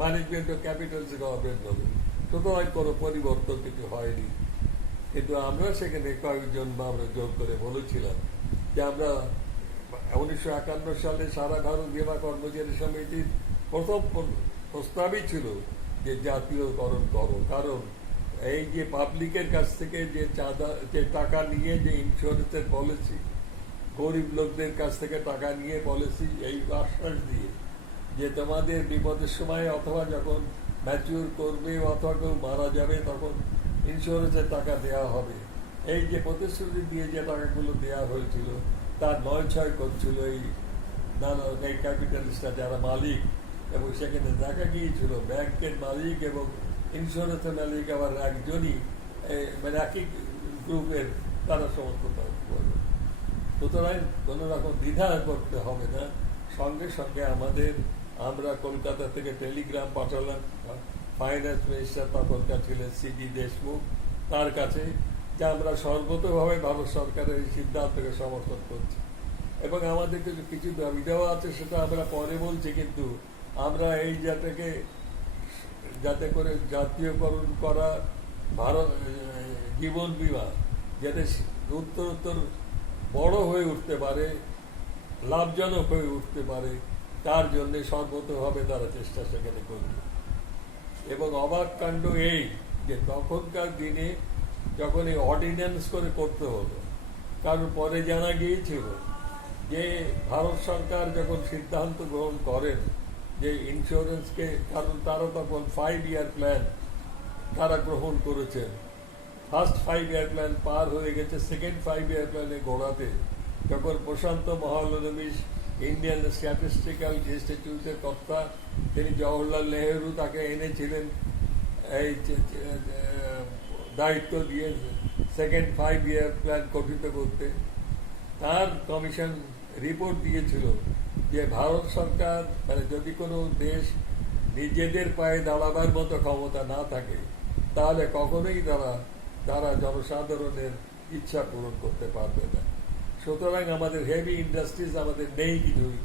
ম্যানেজমেন্ট ও ক্যাপিটালিস্ট গভর্নমেন্ট হবে, সুতরাং কোনো পরিবর্তন কিছু হয়নি। কিন্তু আমরা সেখানে কয়েকজন আমরা জোর করে বলেছিলাম যে আমরা 1951 সালে সারা ভারত বীমা কর্মচারী সমিতির প্রথম প্রস্তাবই ছিল যে জাতীয়করণ করো, কারণ এই যে পাবলিকের কাছ থেকে যে টাকা নিয়ে যে ইন্স্যুরেন্সের পলিসি, গরিব লোকদের কাছ থেকে টাকা নিয়ে পলিসি, এই আশ্বাস দিয়ে যে তোমাদের বিপদের সময় অথবা যখন ম্যাচিউর করবে অথবা কেউ মারা যাবে তখন ইন্স্যুরেন্সের টাকা দেওয়া হবে, এই যে প্রতিশ্রুতি দিয়ে যে টাকাগুলো দেওয়া হয়েছিল তার নয় করছিল এই ক্যাপিটালিস্টরা যারা মালিক। এবং সেখানে দেখা গিয়েছিল ব্যাংকের মালিক এবং ইন্স্যুরেন্সের মালিক আবার একজনই, মানে একই গ্রুপের, তারা সমস্ত করবে। সুতরাং কোনো রকম দ্বিধা করতে হবে না। সঙ্গে সঙ্গে আমরা কলকাতা থেকে টেলিগ্রাম পাঠালাম ফাইন্যান্স মিনিস্টার তখনকার ছিলেন সিডি দেশমুখ, তার কাছে, যে আমরা সর্বতভাবে ভারত সরকারের এই সিদ্ধান্তকে সমর্থন করছি এবং আমাদের কিছু দাবি দেওয়া আছে, সেটা আমরা পরে বলছি, কিন্তু আমরা এই যাতে করে জাতীয়করণ করা ভারত জীবন বীমা যাতে উত্তরোত্তর বড় হয়ে উঠতে পারে, লাভজনক হয়ে উঠতে পারে, তার জন্য সর্বতভাবে তারা চেষ্টা সেখানে করবে। এবং অবাক কাণ্ড এই যে তখনকার দিনে যখন এই অর্ডিন্যান্স করে করতে হলো, কারণ পরে জানা গিয়েছিল যে ভারত সরকার যখন সিদ্ধান্ত গ্রহণ করেন যে ইন্স্যুরেন্সকে, কারণ তারা তখন 5 ইয়ার প্ল্যান তারা গ্রহণ করেছেন, ফার্স্ট 5 ইয়ার প্ল্যান পার হয়ে গেছে, সেকেন্ড 5 ইয়ার প্ল্যানে গোড়াতে যখন প্রশান্ত মহালনবিশ ইন্ডিয়ান স্ট্যাটিস্টিক্যাল ইনস্টিটিউটের কর্তা, তিনি জওহরলাল নেহেরু তাকে এনেছিলেন এই দায়িত্ব দিয়ে সেকেন্ড 5 ইয়ার প্ল্যান গঠিত করতে। তার কমিশন রিপোর্ট দিয়েছিল যে ভারত সরকার, মানে যদি কোনো দেশ নিজেদের পায়ে দাঁড়াবার মতো ক্ষমতা না থাকে তাহলে কখনোই তারা জনসাধারণের ইচ্ছা পূরণ করতে পারবে না। সুতরাং আমাদের হেভি ইন্ডাস্ট্রিজ আমাদের নেই কিছুই,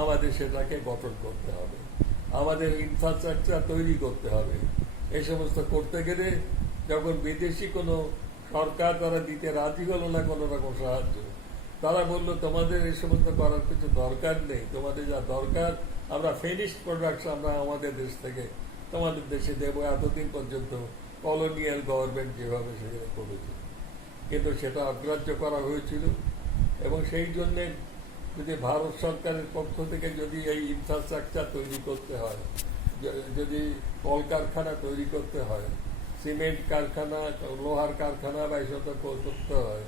আমাদের সেটাকে গঠন করতে হবে, আমাদের ইনফ্রাস্ট্রাকচার তৈরি করতে হবে। এই সমস্ত করতে গেলে যখন বিদেশি কোনো সরকার তারা দিতে রাজি হলো না কোনো রকম সাহায্য, তারা বললো তোমাদের এই সমস্ত করার কিছু দরকার নেই, তোমাদের যা দরকার আমরা ফিনিশড প্রোডাক্টস আমরা আমাদের দেশ থেকে তোমাদের দেশে দেবো। এতদিন পর্যন্ত কলোনিয়াল গভর্নমেন্ট যেভাবে সেখানে করেছে, কিন্তু সেটা অগ্রাহ্য করা হয়েছিল। এবং সেই জন্যে যদি ভারত সরকারের পক্ষ থেকে যদি এই ইনফ্রাস্ট্রাকচার তৈরি করতে হয়, যদি কলকারখানা তৈরি করতে হয়, সিমেন্ট কারখানা, লোহার কারখানা বা এইসব করতে হয়,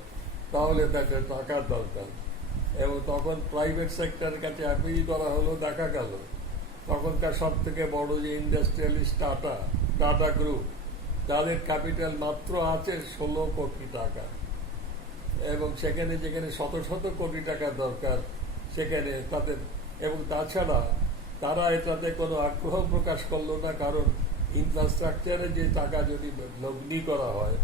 তাহলে তাকে টাকার দরকার। এবং তখন প্রাইভেট সেক্টরের কাছে অ্যাপিল করা হলো, দেখা গেল তখনকার সব থেকে বড় যে ইন্ডাস্ট্রিয়ালিস্ট টাটা গ্রুপ, তাদের ক্যাপিটাল মাত্র আছে 16 কোটি টাকা, এবং সেখানে যেখানে শত শত কোটি টাকা দরকার সেখানে তাদের, এবং তাছাড়া তারা এটাতে কোনো আগ্রহ প্রকাশ করলো না, কারণ ইনফ্রাস্ট্রাকচারে যে টাকা যদি লগ্নি করা হয়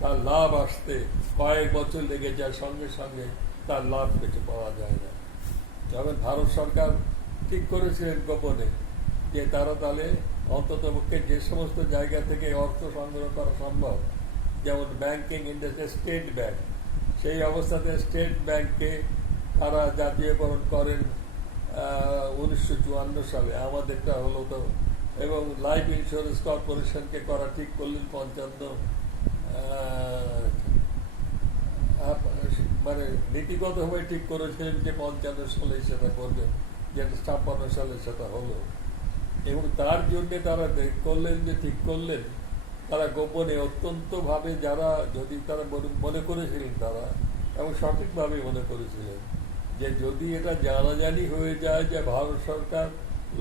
তার লাভ আসতে কয়েক বছর লেগে যায়, সঙ্গে সঙ্গে তার লাভ কিছু পাওয়া যায় না। তবে ভারত সরকার ঠিক করেছিলেন গোপনে যে তারা তাহলে অন্ততপক্ষে যে সমস্ত জায়গা থেকে অর্থ সংগ্রহ করা সম্ভব, যেমন ব্যাংকিং ইন্ডাস্ট্রি, স্টেট ব্যাংক, সেই অবস্থাতে স্টেট ব্যাংককে তারা জাতীয়করণ করেন 1954 সালে, আমাদেরটা হলো তো, এবং লাইফ ইন্স্যুরেন্স কর্পোরেশনকে করা ঠিক করলেন 55, মানে নীতিগতভাবে ঠিক করেছিলেন যে 55 সালে সেটা করবেন, যেটা 56 সালে সেটা হলো। এবং তার জন্যে তারা করলেন যে ঠিক করলেন তারা গোপনে অত্যন্তভাবে, যারা যদি তারা মনে করেছিলেন তারা, এবং সঠিকভাবে মনে করেছিলেন যে যদি এটা জানাজানি হয়ে যায় যে ভারত সরকার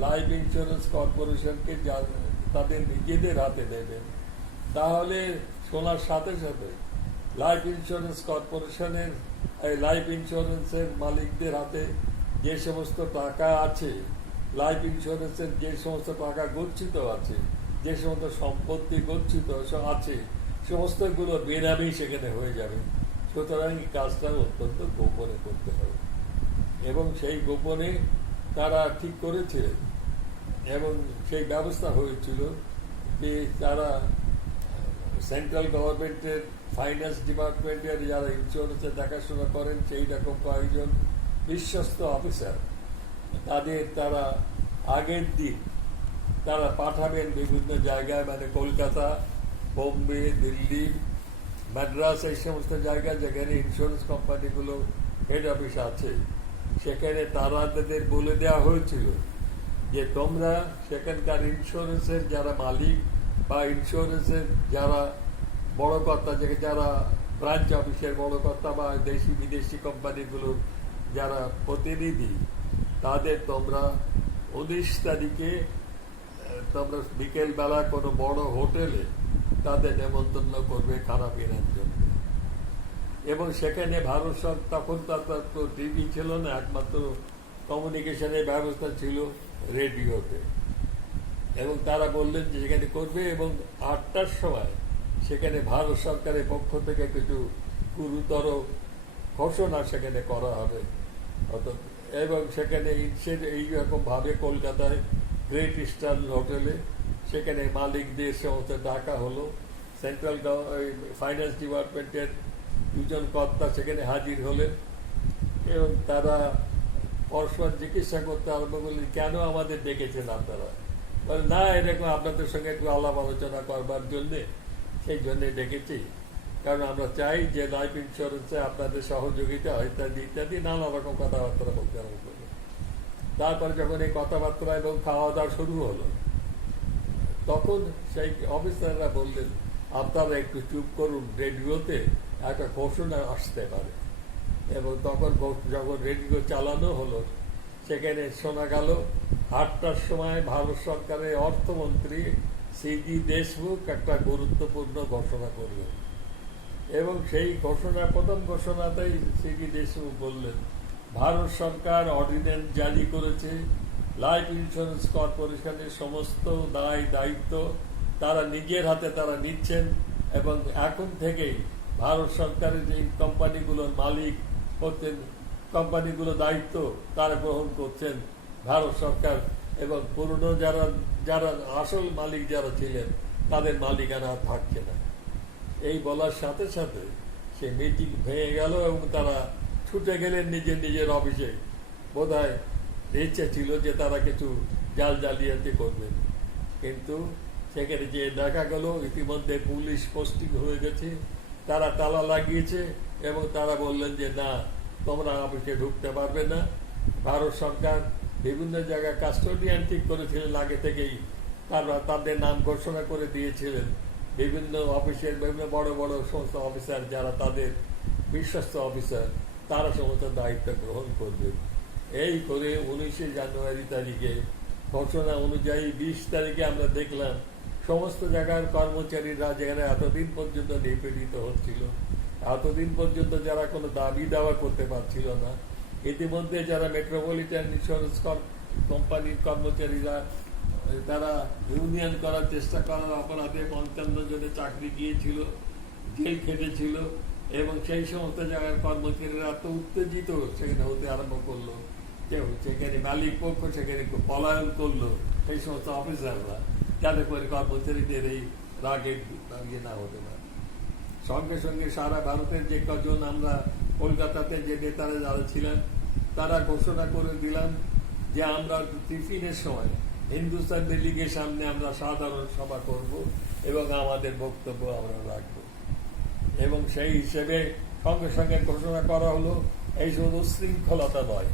লাইফ ইন্স্যুরেন্স কর্পোরেশনকে তাদের নিজেদের হাতে দেবেন, তাহলে শোনার সাথে সাথে লাইফ ইন্স্যুরেন্স কর্পোরেশনের এই লাইফ ইন্স্যুরেন্সের মালিকদের হাতে যে সমস্ত টাকা আছে, লাইফ ইন্স্যুরেন্সের যে সমস্ত টাকা গচ্ছিত আছে, যে সমস্ত সম্পত্তি গচ্ছিত আছে, সমস্তগুলো বেনামি সেখানে হয়ে যাবে। সুতরাং এই কাজটা অত্যন্ত গোপনে করতে হবে, এবং সেই গোপনে তারা ঠিক করেছে এবং সেই ব্যবস্থা হয়েছিল যে তারা সেন্ট্রাল গভর্নমেন্টের ফাইন্যান্স ডিপার্টমেন্টের যারা ইন্স্যুরেন্সের দেখাশোনা করেন সেই রকম কয়েকজন বিশ্বস্ত অফিসার, তারা আগের দিন তারা পাঠাবেন বিভিন্ন জায়গায়, মানে কলকাতা, বোম্বে, দিল্লি, মাদ্রাস, এই সমস্ত জায়গায় যেখানে ইন্স্যুরেন্স কোম্পানিগুলো হেড অফিস আছে, সেখানে তাদের বলে দেওয়া হয়েছিল যে তোমরা সেখানকার ইন্স্যুরেন্সের যারা মালিক বা ইন্স্যুরেন্সের যারা বড় কর্তা, যারা ব্রাঞ্চ অফিসের বড় কর্তা বা দেশি বিদেশি কোম্পানিগুলোর যারা প্রতিনিধি, তাদের তোমরা 19 তারিখে তোমরা বিকেলবেলা কোনো বড় হোটেলে তাদের নেমন্তন্ন করবে খানা কেনার জন্য। এবং সেখানে ভারত সরকার তখন তো টিভি ছিল না, একমাত্র কমিউনিকেশনের ব্যবস্থা ছিল রেডিওতে, এবং তারা বললেন যে সেখানে করবে, এবং 8টার সময় সেখানে ভারত সরকারের পক্ষ থেকে কিছু গুরুতর ঘোষণা সেখানে করা হবে। এবং সেখানে এইরকম ভাবে কলকাতায় গ্রেট ইস্টার্ন হোটেলে সেখানে মালিকদের সমস্ত ডাকা হলো, সেন্ট্রাল ফাইন্যান্স ডিপার্টমেন্টের দুজন কর্তা সেখানে হাজির হলেন, এবং তারা পরস্পর জিজ্ঞাসা করতে আরম্ভ করলেন কেন আমাদের ডেকেছেন আপনারা। না, এরকম আপনাদের সঙ্গে একটু আলাপ আলোচনা করবার জন্যে, সেই জন্যে ডেকেছি, কারণ আমরা চাই যে লাইফ ইন্স্যুরেন্সে আপনাদের সহযোগিতা হয় ইত্যাদি ইত্যাদি নানা রকম কথাবার্তা বলতে আরম্ভ করলো। তারপরে যখন এই কথাবার্তা এবং খাওয়া দাওয়া শুরু হলো, তখন সেই অফিসাররা বললেন আপনারা একটু চুপ করুন, রেডিওতে একটা ঘোষণা আসতে পারে। এবং তখন যখন রেডিও চালানো হলো, সেখানে শোনা গেল 8টার সময় ভারত সরকারের অর্থমন্ত্রী সিজি দেশমুখ একটা গুরুত্বপূর্ণ ঘোষণা করলেন, এবং সেই প্রথম ঘোষণাতেই সিজি দেশমুখ বললেন ভারত সরকার অর্ডিন্যান্স জারি করেছে, লাইফ ইন্স্যুরেন্স কর্পোরেশনের সমস্ত দায়িত্ব তারা নিজের হাতে তারা নিচ্ছেন, এবং এখন থেকেই ভারত সরকারের যে কোম্পানিগুলোর মালিক হচ্ছেন, কোম্পানিগুলো দায়িত্ব তারা গ্রহণ করছেন ভারত সরকার, এবং পুরনো যারা আসল মালিক যারা ছিলেন তাদের মালিকানা থাকছে না। এই বলার সাথে সাথে সে মিটিং ভেঙে গেল, এবং তারা ছুটে গেলেন নিজের অফিসে। বোধহয় ইচ্ছে ছিল যে তারা কিছু জালিয়াতি করবেন, কিন্তু সেখানে যে দেখা গেল ইতিমধ্যে পুলিশ পোস্টিং হয়ে গেছে, তারা তালা লাগিয়েছে, এবং তারা বললেন যে না, তোমরা অফিসে ঢুকতে পারবে না। ভারত সরকার বিভিন্ন জায়গায় কাস্টোডিয়ান ঠিক করেছিলেন আগে থেকেই, তারা তাদের নাম ঘোষণা করে দিয়েছিলেন। বিভিন্ন অফিসের বিভিন্ন বড় বড় সমস্ত অফিসার যারা তাদের বিশ্বস্ত অফিসার, তারা সমস্ত দায়িত্ব গ্রহণ করবে। এই করে 19 জানুয়ারি তারিখে ঘোষণা অনুযায়ী 20 তারিখে আমরা দেখলাম সমস্ত জায়গার কর্মচারীরা যেখানে এতদিন পর্যন্ত নিপীড়িত হচ্ছিল, এতদিন পর্যন্ত যারা কোনো দাবি দাওয়া করতে পারছিল না, ইতিমধ্যে যারা মেট্রোপলিটন ইন্স্যুরেন্স কোম্পানির কর্মচারীরা তারা ইউনিয়ন করার চেষ্টা করার অপরাধে 55 জনের চাকরি গিয়েছিল, জেল খেটেছিল, এবং সেই সমস্ত জায়গার কর্মচারীরা এত উত্তেজিত সেখানে হতে আরম্ভ করলো, কেউ সেখানে মালিক পক্ষ সেখানে পলায়ন করলো, সেই সমস্ত অফিসাররা, যাতে করে কর্মচারীদের এই রাগের ইয়ে না হতে পারে। সঙ্গে সঙ্গে সারা ভারতের যে কজন আমরা কলকাতাতে যে নেতারা যারা ছিলেন, তারা ঘোষণা করে দিলাম যে আমরা টিফিনের সময় হিন্দুস্তান লীগের সামনে আমরা সাধারণ সভা করব এবং আমাদের বক্তব্য আমরা রাখব। এবং সেই হিসেবে সঙ্গে সঙ্গে ঘোষণা করা হলো এই শুধু শৃঙ্খলতা নয়,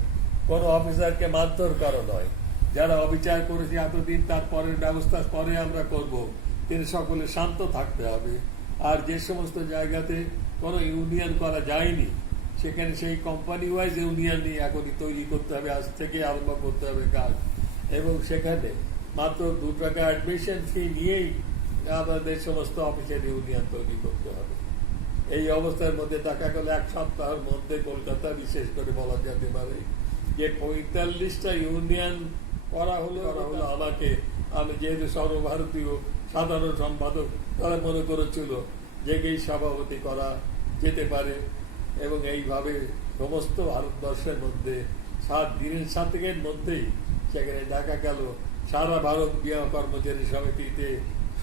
কোনো অফিসারকে মারধর করা নয়, যারা অবিচার করেছে এতদিন তার পরের ব্যবস্থা পরে আমরা করব, তিনি সকলে শান্ত থাকতে হবে। আর যে সমস্ত জায়গাতে কোনো ইউনিয়ন করা যায়নি সেখানে সেই কোম্পানি ওয়াইজ ইউনিয়নই এখনই তৈরি করতে হবে, আজ থেকে আরম্ভ করতে হবে কাজ। এবং সেখানে মাত্র 2 টাকা অ্যাডমিশন ফি নিয়েই আমাদের সমস্ত অফিসের ইউনিয়ন তৈরি করতে হবে। এই অবস্থার মধ্যে দেখা গেল 1 সপ্তাহের মধ্যে কলকাতা বিশেষ করে বলা যেতে পারে যে 45টা ইউনিয়ন করা হলো। আমাকে, আমি যেহেতু সর্বভারতীয় সাধারণ সম্পাদক, তারা মনে করেছিল যে এই সভাপতি করা যেতে পারে। এবং এইভাবে সমস্ত ভারতবর্ষের মধ্যে 7 দিনের 7 মধ্যেই সেখানে দেখা গেল সারা ভারত বীমা কর্মচারী সমিতিতে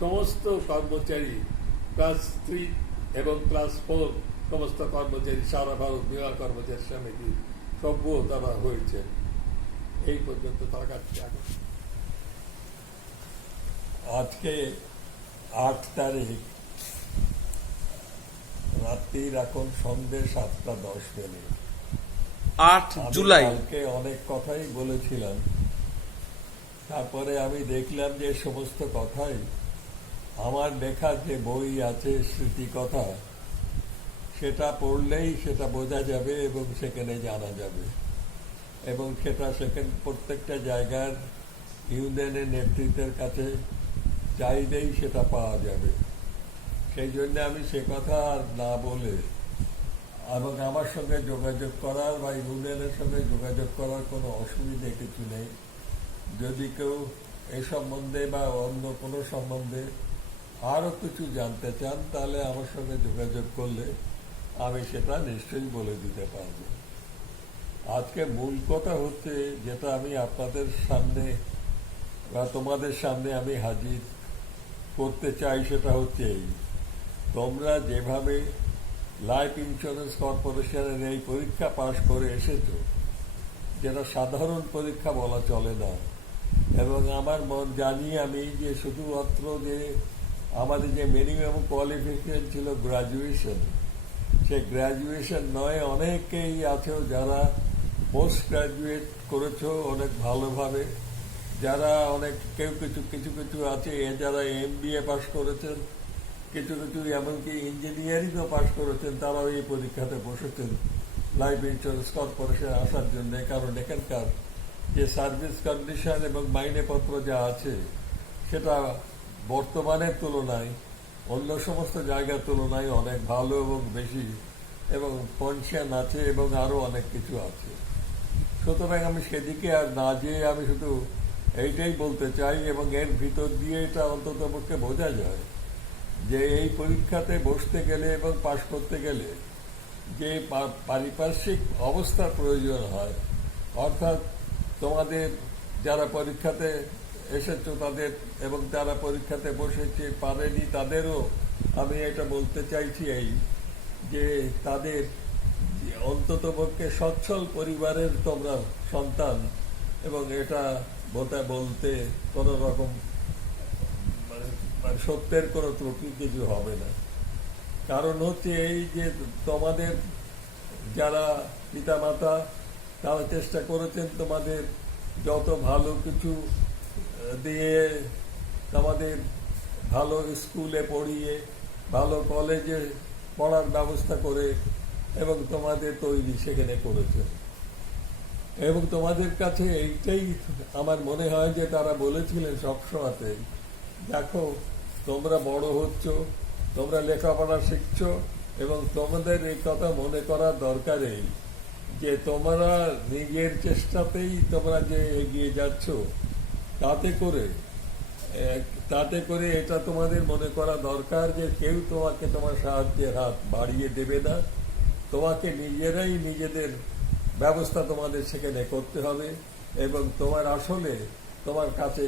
সমস্ত কর্মচারী ক্লাস 3 এবং ক্লাস 4 সমস্ত কর্মচারী সারা ভারত বীমা কর্মচারী সমিতি সভ্য তারা হয়েছে। এই পর্যন্ত থাকাচ্ছে। আজকে 8 তারিখ, রাত্রির এখন সন্ধ্যে 7:10। 8 জুলাই। কালকে অনেক কথাই বলেছিলাম, তারপরে আমি দেখলাম যে সমস্ত কথাই আমার লেখা যে বই আছে স্মৃতিকথা, সেটা পড়লেই সেটা বোঝা যাবে এবং সেখানে জানা যাবে। এবং সেখানে প্রত্যেকটা জায়গার ইউনিয়নের নেতৃত্বের কাছে চাইলেই সেটা পাওয়া যাবে। সেই জন্য আমি সে কথা আর না বলে, এবং আমার সঙ্গে যোগাযোগ করার বা ইউনিয়নের সঙ্গে যোগাযোগ করার কোনো অসুবিধে কিছু নেই। যদি কেউ এই সম্বন্ধে বা অন্য কোনো সম্বন্ধে আরও কিছু জানতে চান, তাহলে আমার সঙ্গে যোগাযোগ করলে আমি সেটা নিশ্চয়ই বলে দিতে পারব। আজকে মূল কথা হচ্ছে, যেটা আমি আপনাদের সামনে বা তোমাদের সামনে আমি হাজির করতে চাই, সেটা হচ্ছে এই: তোমরা যেভাবে লাইফ ইন্স্যুরেন্স কর্পোরেশনের এই পরীক্ষা পাশ করে এসেছো, যেটা সাধারণ পরীক্ষা বলা চলে না, এবং আমার জানি আমি যে শুধুমাত্র যে আমাদের যে মিনিমাম কোয়ালিফিকেশন ছিল গ্রাজুয়েশন, সেই গ্রাজুয়েশন নয়, অনেকেই আছে যারা পোস্ট গ্রাজুয়েট করেছো অনেক ভালোভাবে, যারা অনেক কিছু কিছু আছে যারা MBA পাশ করেছেন, কিছু এমনকি ইঞ্জিনিয়ারিংও পাশ করেছেন, তারাও এই পরীক্ষাতে বসেছেন লাইফ ইন্স্যুরেন্স কর্পোরেশন আসার জন্য। কারণ এখানকার যে সার্ভিস কন্ডিশন এবং মাইনেপত্র যা আছে, সেটা বর্তমানের তুলনায় অন্য সমস্ত জায়গার তুলনায় অনেক ভালো এবং বেশি, এবং পেনশন আছে এবং আরও অনেক কিছু আছে। সুতরাং আমি সেদিকে আর না যেয়ে আমি শুধু এইটাই বলতে চাই, এবং এর ভিতর দিয়ে এটা অন্তত পক্ষে বোঝা যায় যে এই পরীক্ষাতে বসতে গেলে এবং পাশ করতে গেলে যে পারিপার্শ্বিক অবস্থার প্রয়োজন হয়, অর্থাৎ তোমাদের যারা পরীক্ষাতে এসেছো তাদের, এবং যারা পরীক্ষাতে বসেছে পারেনি তাদেরও আমি এটা বলতে চাইছি এই যে তাদের অন্তত পক্ষে সচ্ছল পরিবারের তোমরা সন্তান, এবং এটা বলতে কোনো রকম মানে সত্যের কোনো ত্রুটি কিছু হবে না। কারণ হচ্ছে এই যে তোমাদের যারা পিতামাতা, তারা চেষ্টা করেছেন তোমাদের যত ভালো কিছু দিয়ে, তোমাদের ভালো স্কুলে পড়িয়ে, ভালো কলেজে পড়ার ব্যবস্থা করে, এবং তোমাদের তৈরি সেখানে করেছে। এবং তোমাদের কাছে এইটাই আমার মনে হয় যে তারা বলেছিলেন সবসময়তেই, দেখো তোমরা বড় হচ্ছ, তোমরা লেখাপড়া শিখছ, এবং তোমাদের এই কথা মনে করার দরকার এই যে তোমরা নিজের চেষ্টাতেই তোমরা যে এগিয়ে যাচ্ছ, তাতে করে এটা তোমাদের মনে করা দরকার যে কেউ তোমাকে তোমার সাহায্যের হাত বাড়িয়ে দেবে না। তোমাকে নিজেরাই নিজেদের ব্যবস্থা তোমাদের সেখানে করতে হবে, এবং তোমার কাছে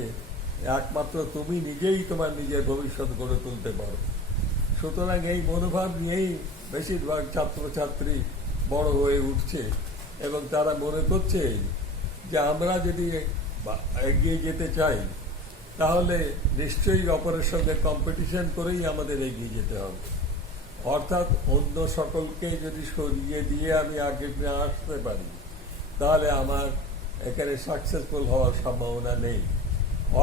একমাত্র তুমি নিজেই তোমার নিজের ভবিষ্যৎ গড়ে তুলতে পারো। সুতরাং এই মনোভাব নিয়েই বেশিরভাগ ছাত্রছাত্রী বড় হয়ে উঠছে, এবং তারা মনে করছে যে আমরা যদি এগিয়ে যেতে চাই, তাহলে নিশ্চয়ই অপরের সঙ্গে কম্পিটিশন করেই আমাদের এগিয়ে যেতে হবে। অর্থাৎ অন্য সকলকে যদি সরিয়ে দিয়ে আমি আগে না আসতে পারি, তাহলে আমার এখানে সাকসেসফুল হওয়ার সম্ভাবনা নেই।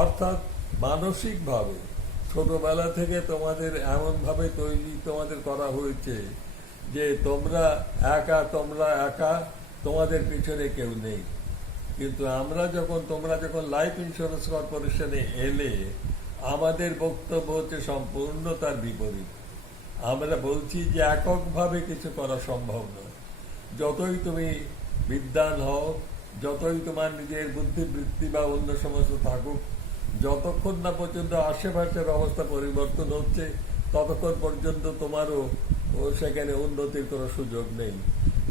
অর্থাৎ মানসিকভাবে ছোটবেলা থেকে তোমাদের এমনভাবে তৈরি তোমাদের করা হয়েছে যে তোমরা একা, তোমাদের পিছনে কেউ নেই। কিন্তু তোমরা যখন লাইফ ইন্স্যুরেন্স কর্পোরেশনে এলে, আমাদের বক্তব্য হচ্ছে সম্পূর্ণ তার বিপরীত। আমরা বলছি যে এককভাবে কিছু করা সম্ভব নয়। যতই তুমি বিদ্বান হও, যতই তোমার নিজের বুদ্ধিবৃত্তি বা অন্য সমস্ত থাকুক, যতক্ষণ না পর্যন্ত আশেপাশের অবস্থা পরিবর্তন হচ্ছে, ততক্ষণ পর্যন্ত তোমারও সেখানে উন্নতির কোনো সুযোগ নেই।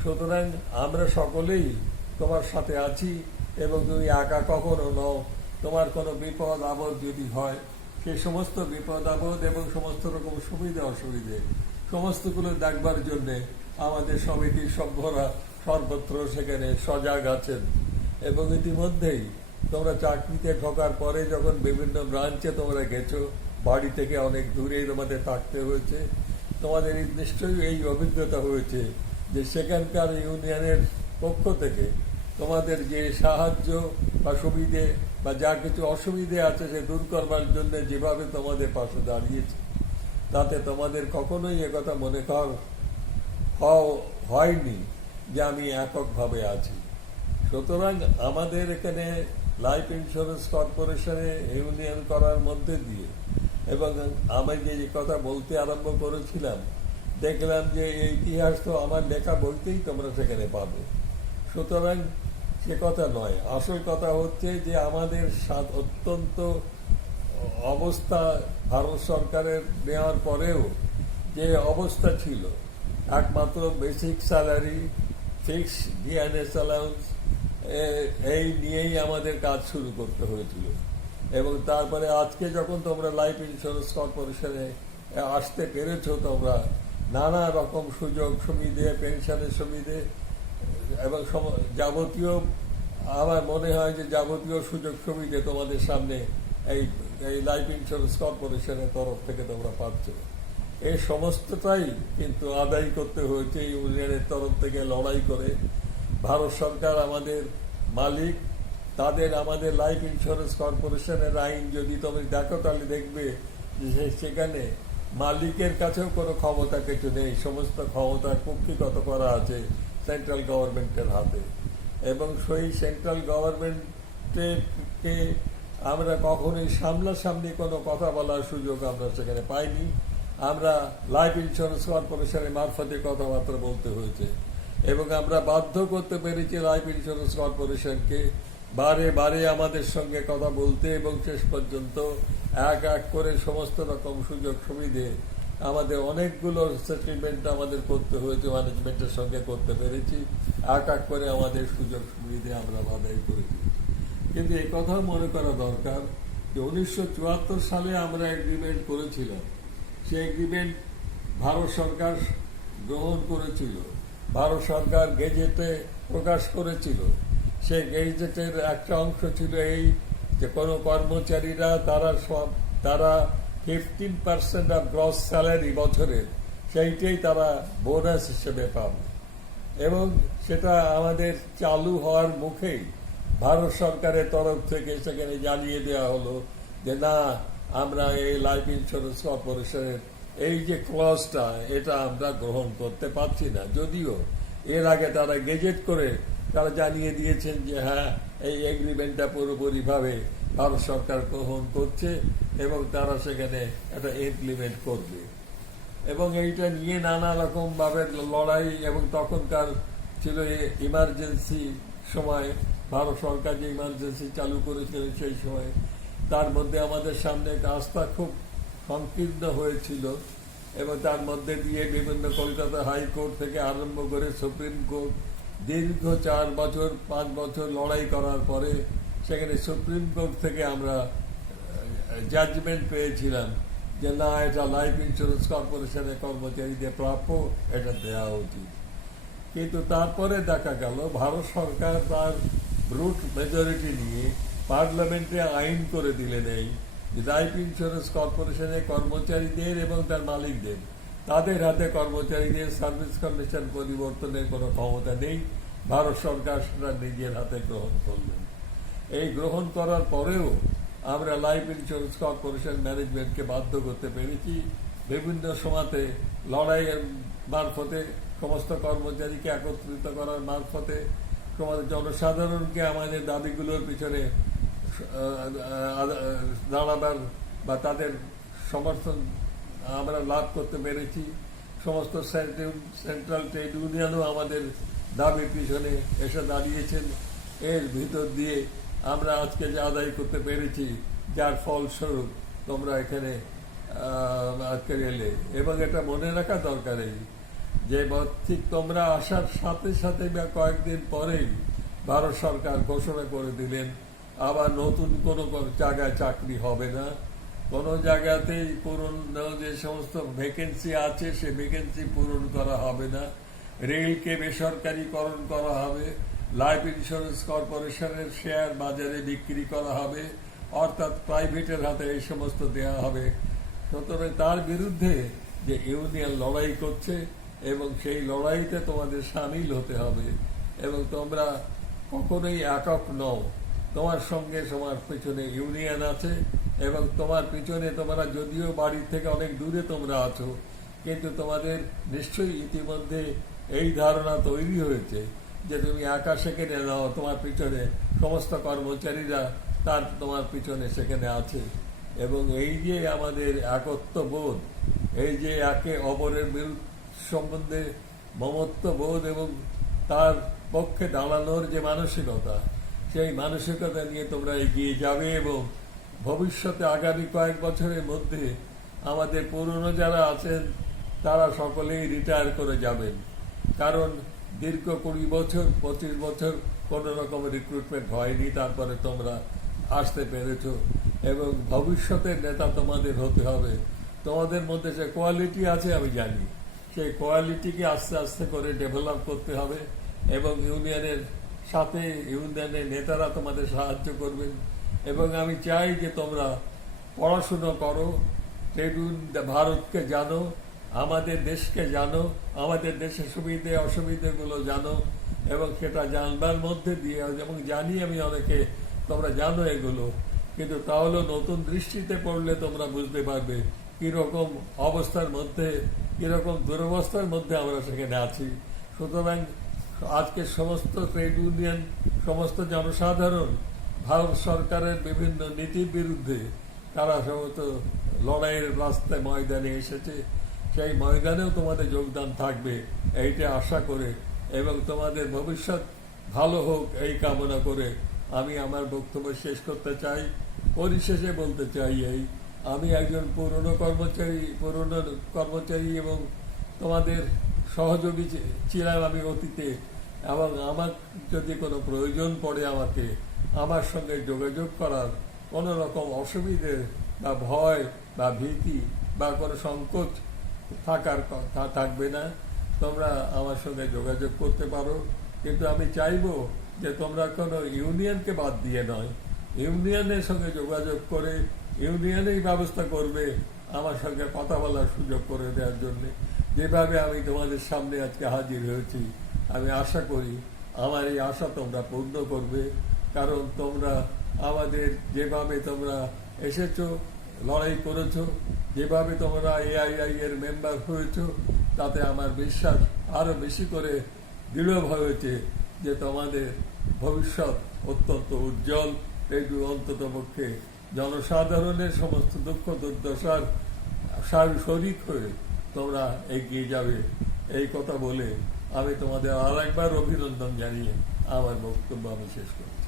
সুতরাং আমরা সকলেই তোমার সাথে আছি, এবং তুমি একা কখনো নও। তোমার কোনো বিপদ আপদ যদি হয়, সেই সমস্ত বিপদ আপদ এবং সমস্ত রকম সুবিধা অসুবিধে সমস্তগুলো দেখবার জন্যে আমাদের সমিতির সভ্যরা সর্বত্র সেখানে সজাগ আছেন। এবং ইতিমধ্যেই তোমরা চাকরিতে ঢোকার পরে যখন বিভিন্ন ব্রাঞ্চে তোমরা গেছো, বাড়ি থেকে অনেক দূরে তোমাদের থাকতে হয়েছে, তোমাদের নিশ্চয়ই এই অভিজ্ঞতা হয়েছে যে সেখানকার ইউনিয়নের পক্ষ থেকে তোমাদের যে সাহায্য বা সুবিধে বা যা কিছু অসুবিধে আছে সে দূর করবার জন্য যেভাবে তোমাদের পাশে দাঁড়িয়েছে, তাতে তোমাদের কখনোই একথা মনে হয়নি যে আমি এককভাবে আছি। সুতরাং আমাদের এখানে লাইফ ইন্স্যুরেন্স কর্পোরেশনে ইউনিয়ন করার মধ্যে দিয়ে, এবং আমি যে কথা বলতে আরম্ভ করেছিলাম, দেখলাম যে এই ইতিহাস তো আমার লেখা বইতেই তোমরা সেখানে পাবে। সুতরাং সে কথা নয়, আসল কথা হচ্ছে যে আমাদের অত্যন্ত অবস্থা ভারত সরকারের নেওয়ার পরেও যে অবস্থা ছিল, একমাত্র basic salary, fix DNS allowance, এই নিয়েই আমাদের কাজ শুরু করতে হয়েছিল। এবং তারপরে আজকে যখন তোমরা লাইফ ইন্স্যুরেন্স কর্পোরেশনে আসতে পেরেছো, তোমরা নানা রকম সুযোগ সুবিধে, পেনশনের সুবিধে এবং যাবতীয়, আমার মনে হয় যে যাবতীয় সুযোগ সুবিধে তোমাদের সামনে এই লাইফ ইন্স্যুরেন্স কর্পোরেশনের তরফ থেকে তোমরা পাচ্ছ। এই সমস্তটাই কিন্তু আদায় করতে হয়েছে ইউনিয়নের তরফ থেকে লড়াই করে। ভারত সরকার আমাদের মালিক, আমাদের লাইফ ইন্স্যুরেন্স কর্পোরেশনের আইন যদি তুমি দেখো, তাহলে দেখবে যে সেখানে মালিকের কাছেও কোনো ক্ষমতা কিছু নেই। সমস্ত ক্ষমতা কুক্ষিগত করা আছে সেন্ট্রাল গভর্নমেন্টের হাতে, এবং সেই সেন্ট্রাল গভর্নমেন্টকে আমরা কখনোই সামনাসামনি কোনো কথা বলার সুযোগ আমরা সেখানে পাইনি। আমরা লাইফ ইন্স্যুরেন্স কর্পোরেশনের মারফতে কথাবার্তা বলতে হয়েছে, এবং আমরা বাধ্য করতে পেরেছি লাইফ ইন্স্যুরেন্স কর্পোরেশনকে বারে বারে আমাদের সঙ্গে কথা বলতে, এবং শেষ পর্যন্ত এক এক করে সমস্ত রকম সুযোগ সুবিধে আমাদের অনেকগুলো সেটেলমেন্ট আমাদের করতে হয়েছে, ম্যানেজমেন্টের সঙ্গে করতে পেরেছি। এক এক করে আমাদের সুযোগ সুবিধে আমরা আদায় করেছি। কিন্তু এই কথাও মনে করা দরকার যে 1974 সালে আমরা এগ্রিমেন্ট করেছিলাম। সেই এগ্রিমেন্ট ভারত সরকার গ্রহণ করেছিল, ভারত সরকার গেজেটে প্রকাশ করেছিল। সেই গেজেটের একটা অংশ ছিল এই যে কোনো কর্মচারীরা তারা 15% অফ গ্রস স্যালারি বছরের, সেইটাই তারা বোনাস হিসেবে পাবে। এবং সেটা আমাদের চালু হওয়ার মুখেই ভারত সরকারের তরফ থেকে সেখানে জানিয়ে দেওয়া হলো যে না, আমরা এই লাইফ ইন্স্যুরেন্স কর্পোরেশনের এই যে ক্লজটা, এটা আমরা গ্রহণ করতে পারছি না। যদিও এর আগে তারা গেজেট করে তারা জানিয়ে দিয়েছেন যে হ্যাঁ, এই এগ্রিমেন্টটা পুরোপুরিভাবে ভারত সরকার গ্রহণ করছে এবং তারা সেখানে এটা ইমপ্লিমেন্ট করবে। এবং এইটা নিয়ে নানা রকম ভাবে লড়াই, এবং তখনকার ছিল ইমার্জেন্সি সময়, ভারত সরকার যে ইমার্জেন্সি চালু করেছিলেন সেই সময়, তার মধ্যে আমাদের সামনে রাস্তা খুব সংকীর্ণ হয়েছিল, এবং তার মধ্যে দিয়ে বিভিন্ন কলকাতা হাইকোর্ট থেকে আরম্ভ করে সুপ্রিম কোর্ট দীর্ঘ 4 বছর 5 বছর লড়াই করার পরে সেখানে সুপ্রিম কোর্ট থেকে আমরা জাজমেন্ট পেয়েছিলাম যে না, এটা লাইফ ইন্স্যুরেন্স কর্পোরেশনের কর্মচারীদের প্রাপ্য, এটা দেওয়া উচিত। কিন্তু তারপরে দেখা গেল ভারত সরকার তার ব্রুট মেজরিটি নিয়ে পার্লামেন্টে আইন করে দিলেন এই লাইফ ইন্স্যুরেন্স কর্পোরেশনের কর্মচারীদের এবং তার মালিকদের, তাদের হাতে কর্মচারীদের সার্ভিস কন্ডিশন পরিবর্তনের কোনো ক্ষমতা নেই। ভারত সরকার সেটা নিজের হাতে গ্রহণ করলেন। এই গ্রহণ করার পরেও আমরা লাইফ ইন্স্যুরেন্স কর্পোরেশন ম্যানেজমেন্টকে বাধ্য করতে পেরেছি বিভিন্ন সময়তে লড়াইয়ের মারফতে সমস্ত কর্মচারীকে একত্রিত করার মারফতে তোমাদের জনসাধারণকে আমাদের দাবিগুলোর পিছনে দাঁড়াবার বা তাদের সমর্থন আমরা লাভ করতে পেরেছি। সমস্ত সেন্ট্রাল ট্রেড ইউনিয়নও আমাদের দাবির পিছনে এসে দাঁড়িয়েছেন। এর ভিতর দিয়ে আমরা আজকে যে আদায় করতে পেরেছি, যার ফলস্বরূপ তোমরা এখানে আজকে এলে। এবং এটা মনে রাখা দরকার যে ঠিক তোমরা আসার সাথে সাথে বা কয়েকদিন পরেই ভারত সরকার ঘোষণা করে দিলেন আবার নতুন কোনো জায়গায় চাকরি হবে না, কোনো জায়গাতেই পূরণ যে সমস্ত ভ্যাকেন্সি আছে সে ভ্যাকেন্সি পূরণ করা হবে না, রেলকে বেসরকারীকরণ করা হবে, লাইফ ইন্স্যুরেন্স কর্পোরেশনের শেয়ার বাজারে বিক্রি করা হবে, অর্থাৎ প্রাইভেটের হাতে এই সমস্ত দেওয়া হবে। সুতরাং তার বিরুদ্ধে যে ইউনিয়ন লড়াই করছে এবং সেই লড়াইতে তোমাদের সামিল হতে হবে এবং তোমরা কখনোই একক নও। তোমার সঙ্গে তোমার পিছনে ইউনিয়ন আছে এবং তোমার পিছনে তোমরা যদিও বাড়ির থেকে অনেক দূরে তোমরা আছো, কিন্তু তোমাদের নিশ্চয়ই ইতিমধ্যে এই ধারণা তৈরি হয়েছে যে তুমি একা সেখানে নাও, তোমার পিছনে সমস্ত কর্মচারীরা তোমার পিছনে সেখানে আছে। এবং এই যে আমাদের একত্ববোধ, এই যে একে অপরের সম্বন্ধে মমত্ববোধ এবং তার পক্ষে দাঁড়ানোর যে মানসিকতা, সেই মানসিকতা নিয়ে তোমরা এগিয়ে যাবে এবং ভবিষ্যতে আগামী কয়েক বছরের মধ্যে আমাদের পুরনো যারা আছেন তারা সকলেই রিটায়ার করে যাবেন। কারণ দীর্ঘ 20 বছর 25 বছর কোনো রকম রিক্রুটমেন্ট হয়নি, তারপরে তোমরা আসতে পেরেছ এবং ভবিষ্যতের নেতা তোমাদের হতে হবে। তোমাদের মধ্যে যে কোয়ালিটি আছে আমি জানি, সেই কোয়ালিটিকে আস্তে আস্তে করে ডেভেলপ করতে হবে এবং ইউনিয়নের সাথে ইউনিয়নের নেতারা তোমাদের সাহায্য করবেন। এবং আমি চাই যে তোমরা পড়াশুনো করো, ভারতকে জানো, আমাদের দেশকে জানো, আমাদের দেশের সুবিধে অসুবিধেগুলো জানো এবং সেটা জানবার মধ্যে দিয়ে, এবং জানি আমি অনেকে তোমরা জানো এগুলো, কিন্তু তাহলে নতুন দৃষ্টিতে পড়লে তোমরা বুঝতে পারবে কিরকম অবস্থার মধ্যে, কিরকম দুরবস্থার মধ্যে আমরা সেখানে আছি। সুতরাং আজকে সমস্ত ট্রেড ইউনিয়ন, সমস্ত জনসাধারণ ভারত সরকারের বিভিন্ন নীতির বিরুদ্ধে তারা সমস্ত লড়াইয়ের রাস্তায় ময়দানে এসেছে। সেই ময়দানেও তোমাদের যোগদান থাকবে এইটা আশা করে এবং তোমাদের ভবিষ্যৎ ভালো হোক এই কামনা করে আমি আমার বক্তব্য শেষ করতে চাই। পরিশেষে বলতে চাই আমি একজন পুরনো কর্মচারী এবং তোমাদের সহযোগী ছিলাম আমি অতীতে, এবং আমার যদি কোনো প্রয়োজন পড়ে আমাকে আমার সঙ্গে যোগাযোগ করার কোনো রকম অসুবিধে বা ভয় বা ভীতি বা কোনো সংকোচ থাকবে না। তোমরা আমার সঙ্গে যোগাযোগ করতে পারো, কিন্তু আমি চাইবো যে তোমরা কোনো ইউনিয়নকে বাদ দিয়ে নয়, ইউনিয়নের সঙ্গে যোগাযোগ করে ইউনিয়নেই ব্যবস্থা করবে আমার সঙ্গে কথা বলার সুযোগ করে দেওয়ার জন্য। যেভাবে আমি তোমাদের সামনে আজকে হাজির হয়েছি, আমি আশা করি আমার এই আশা তোমরা পূর্ণ করবে। কারণ তোমরা আমাদের যেভাবে তোমরা এসেছো, লড়াই করেছো, যেভাবে তোমরা এআইআই এর মেম্বার হয়েছো, তাতে আমার বিশ্বাস আরো বেশি করে দৃঢ় হয়েছে যে তোমাদের ভবিষ্যৎ অত্যন্ত উজ্জ্বল। একটু অন্তত পক্ষে জনসাধারণের সমস্ত দুঃখ দুর্দশার শরিক হয়ে তোমরা এগিয়ে যাবে, এই কথা বলে আমি তোমাদের আর একবার অভিনন্দন জানিয়ে আমার বক্তব্য আমি শেষ করছি।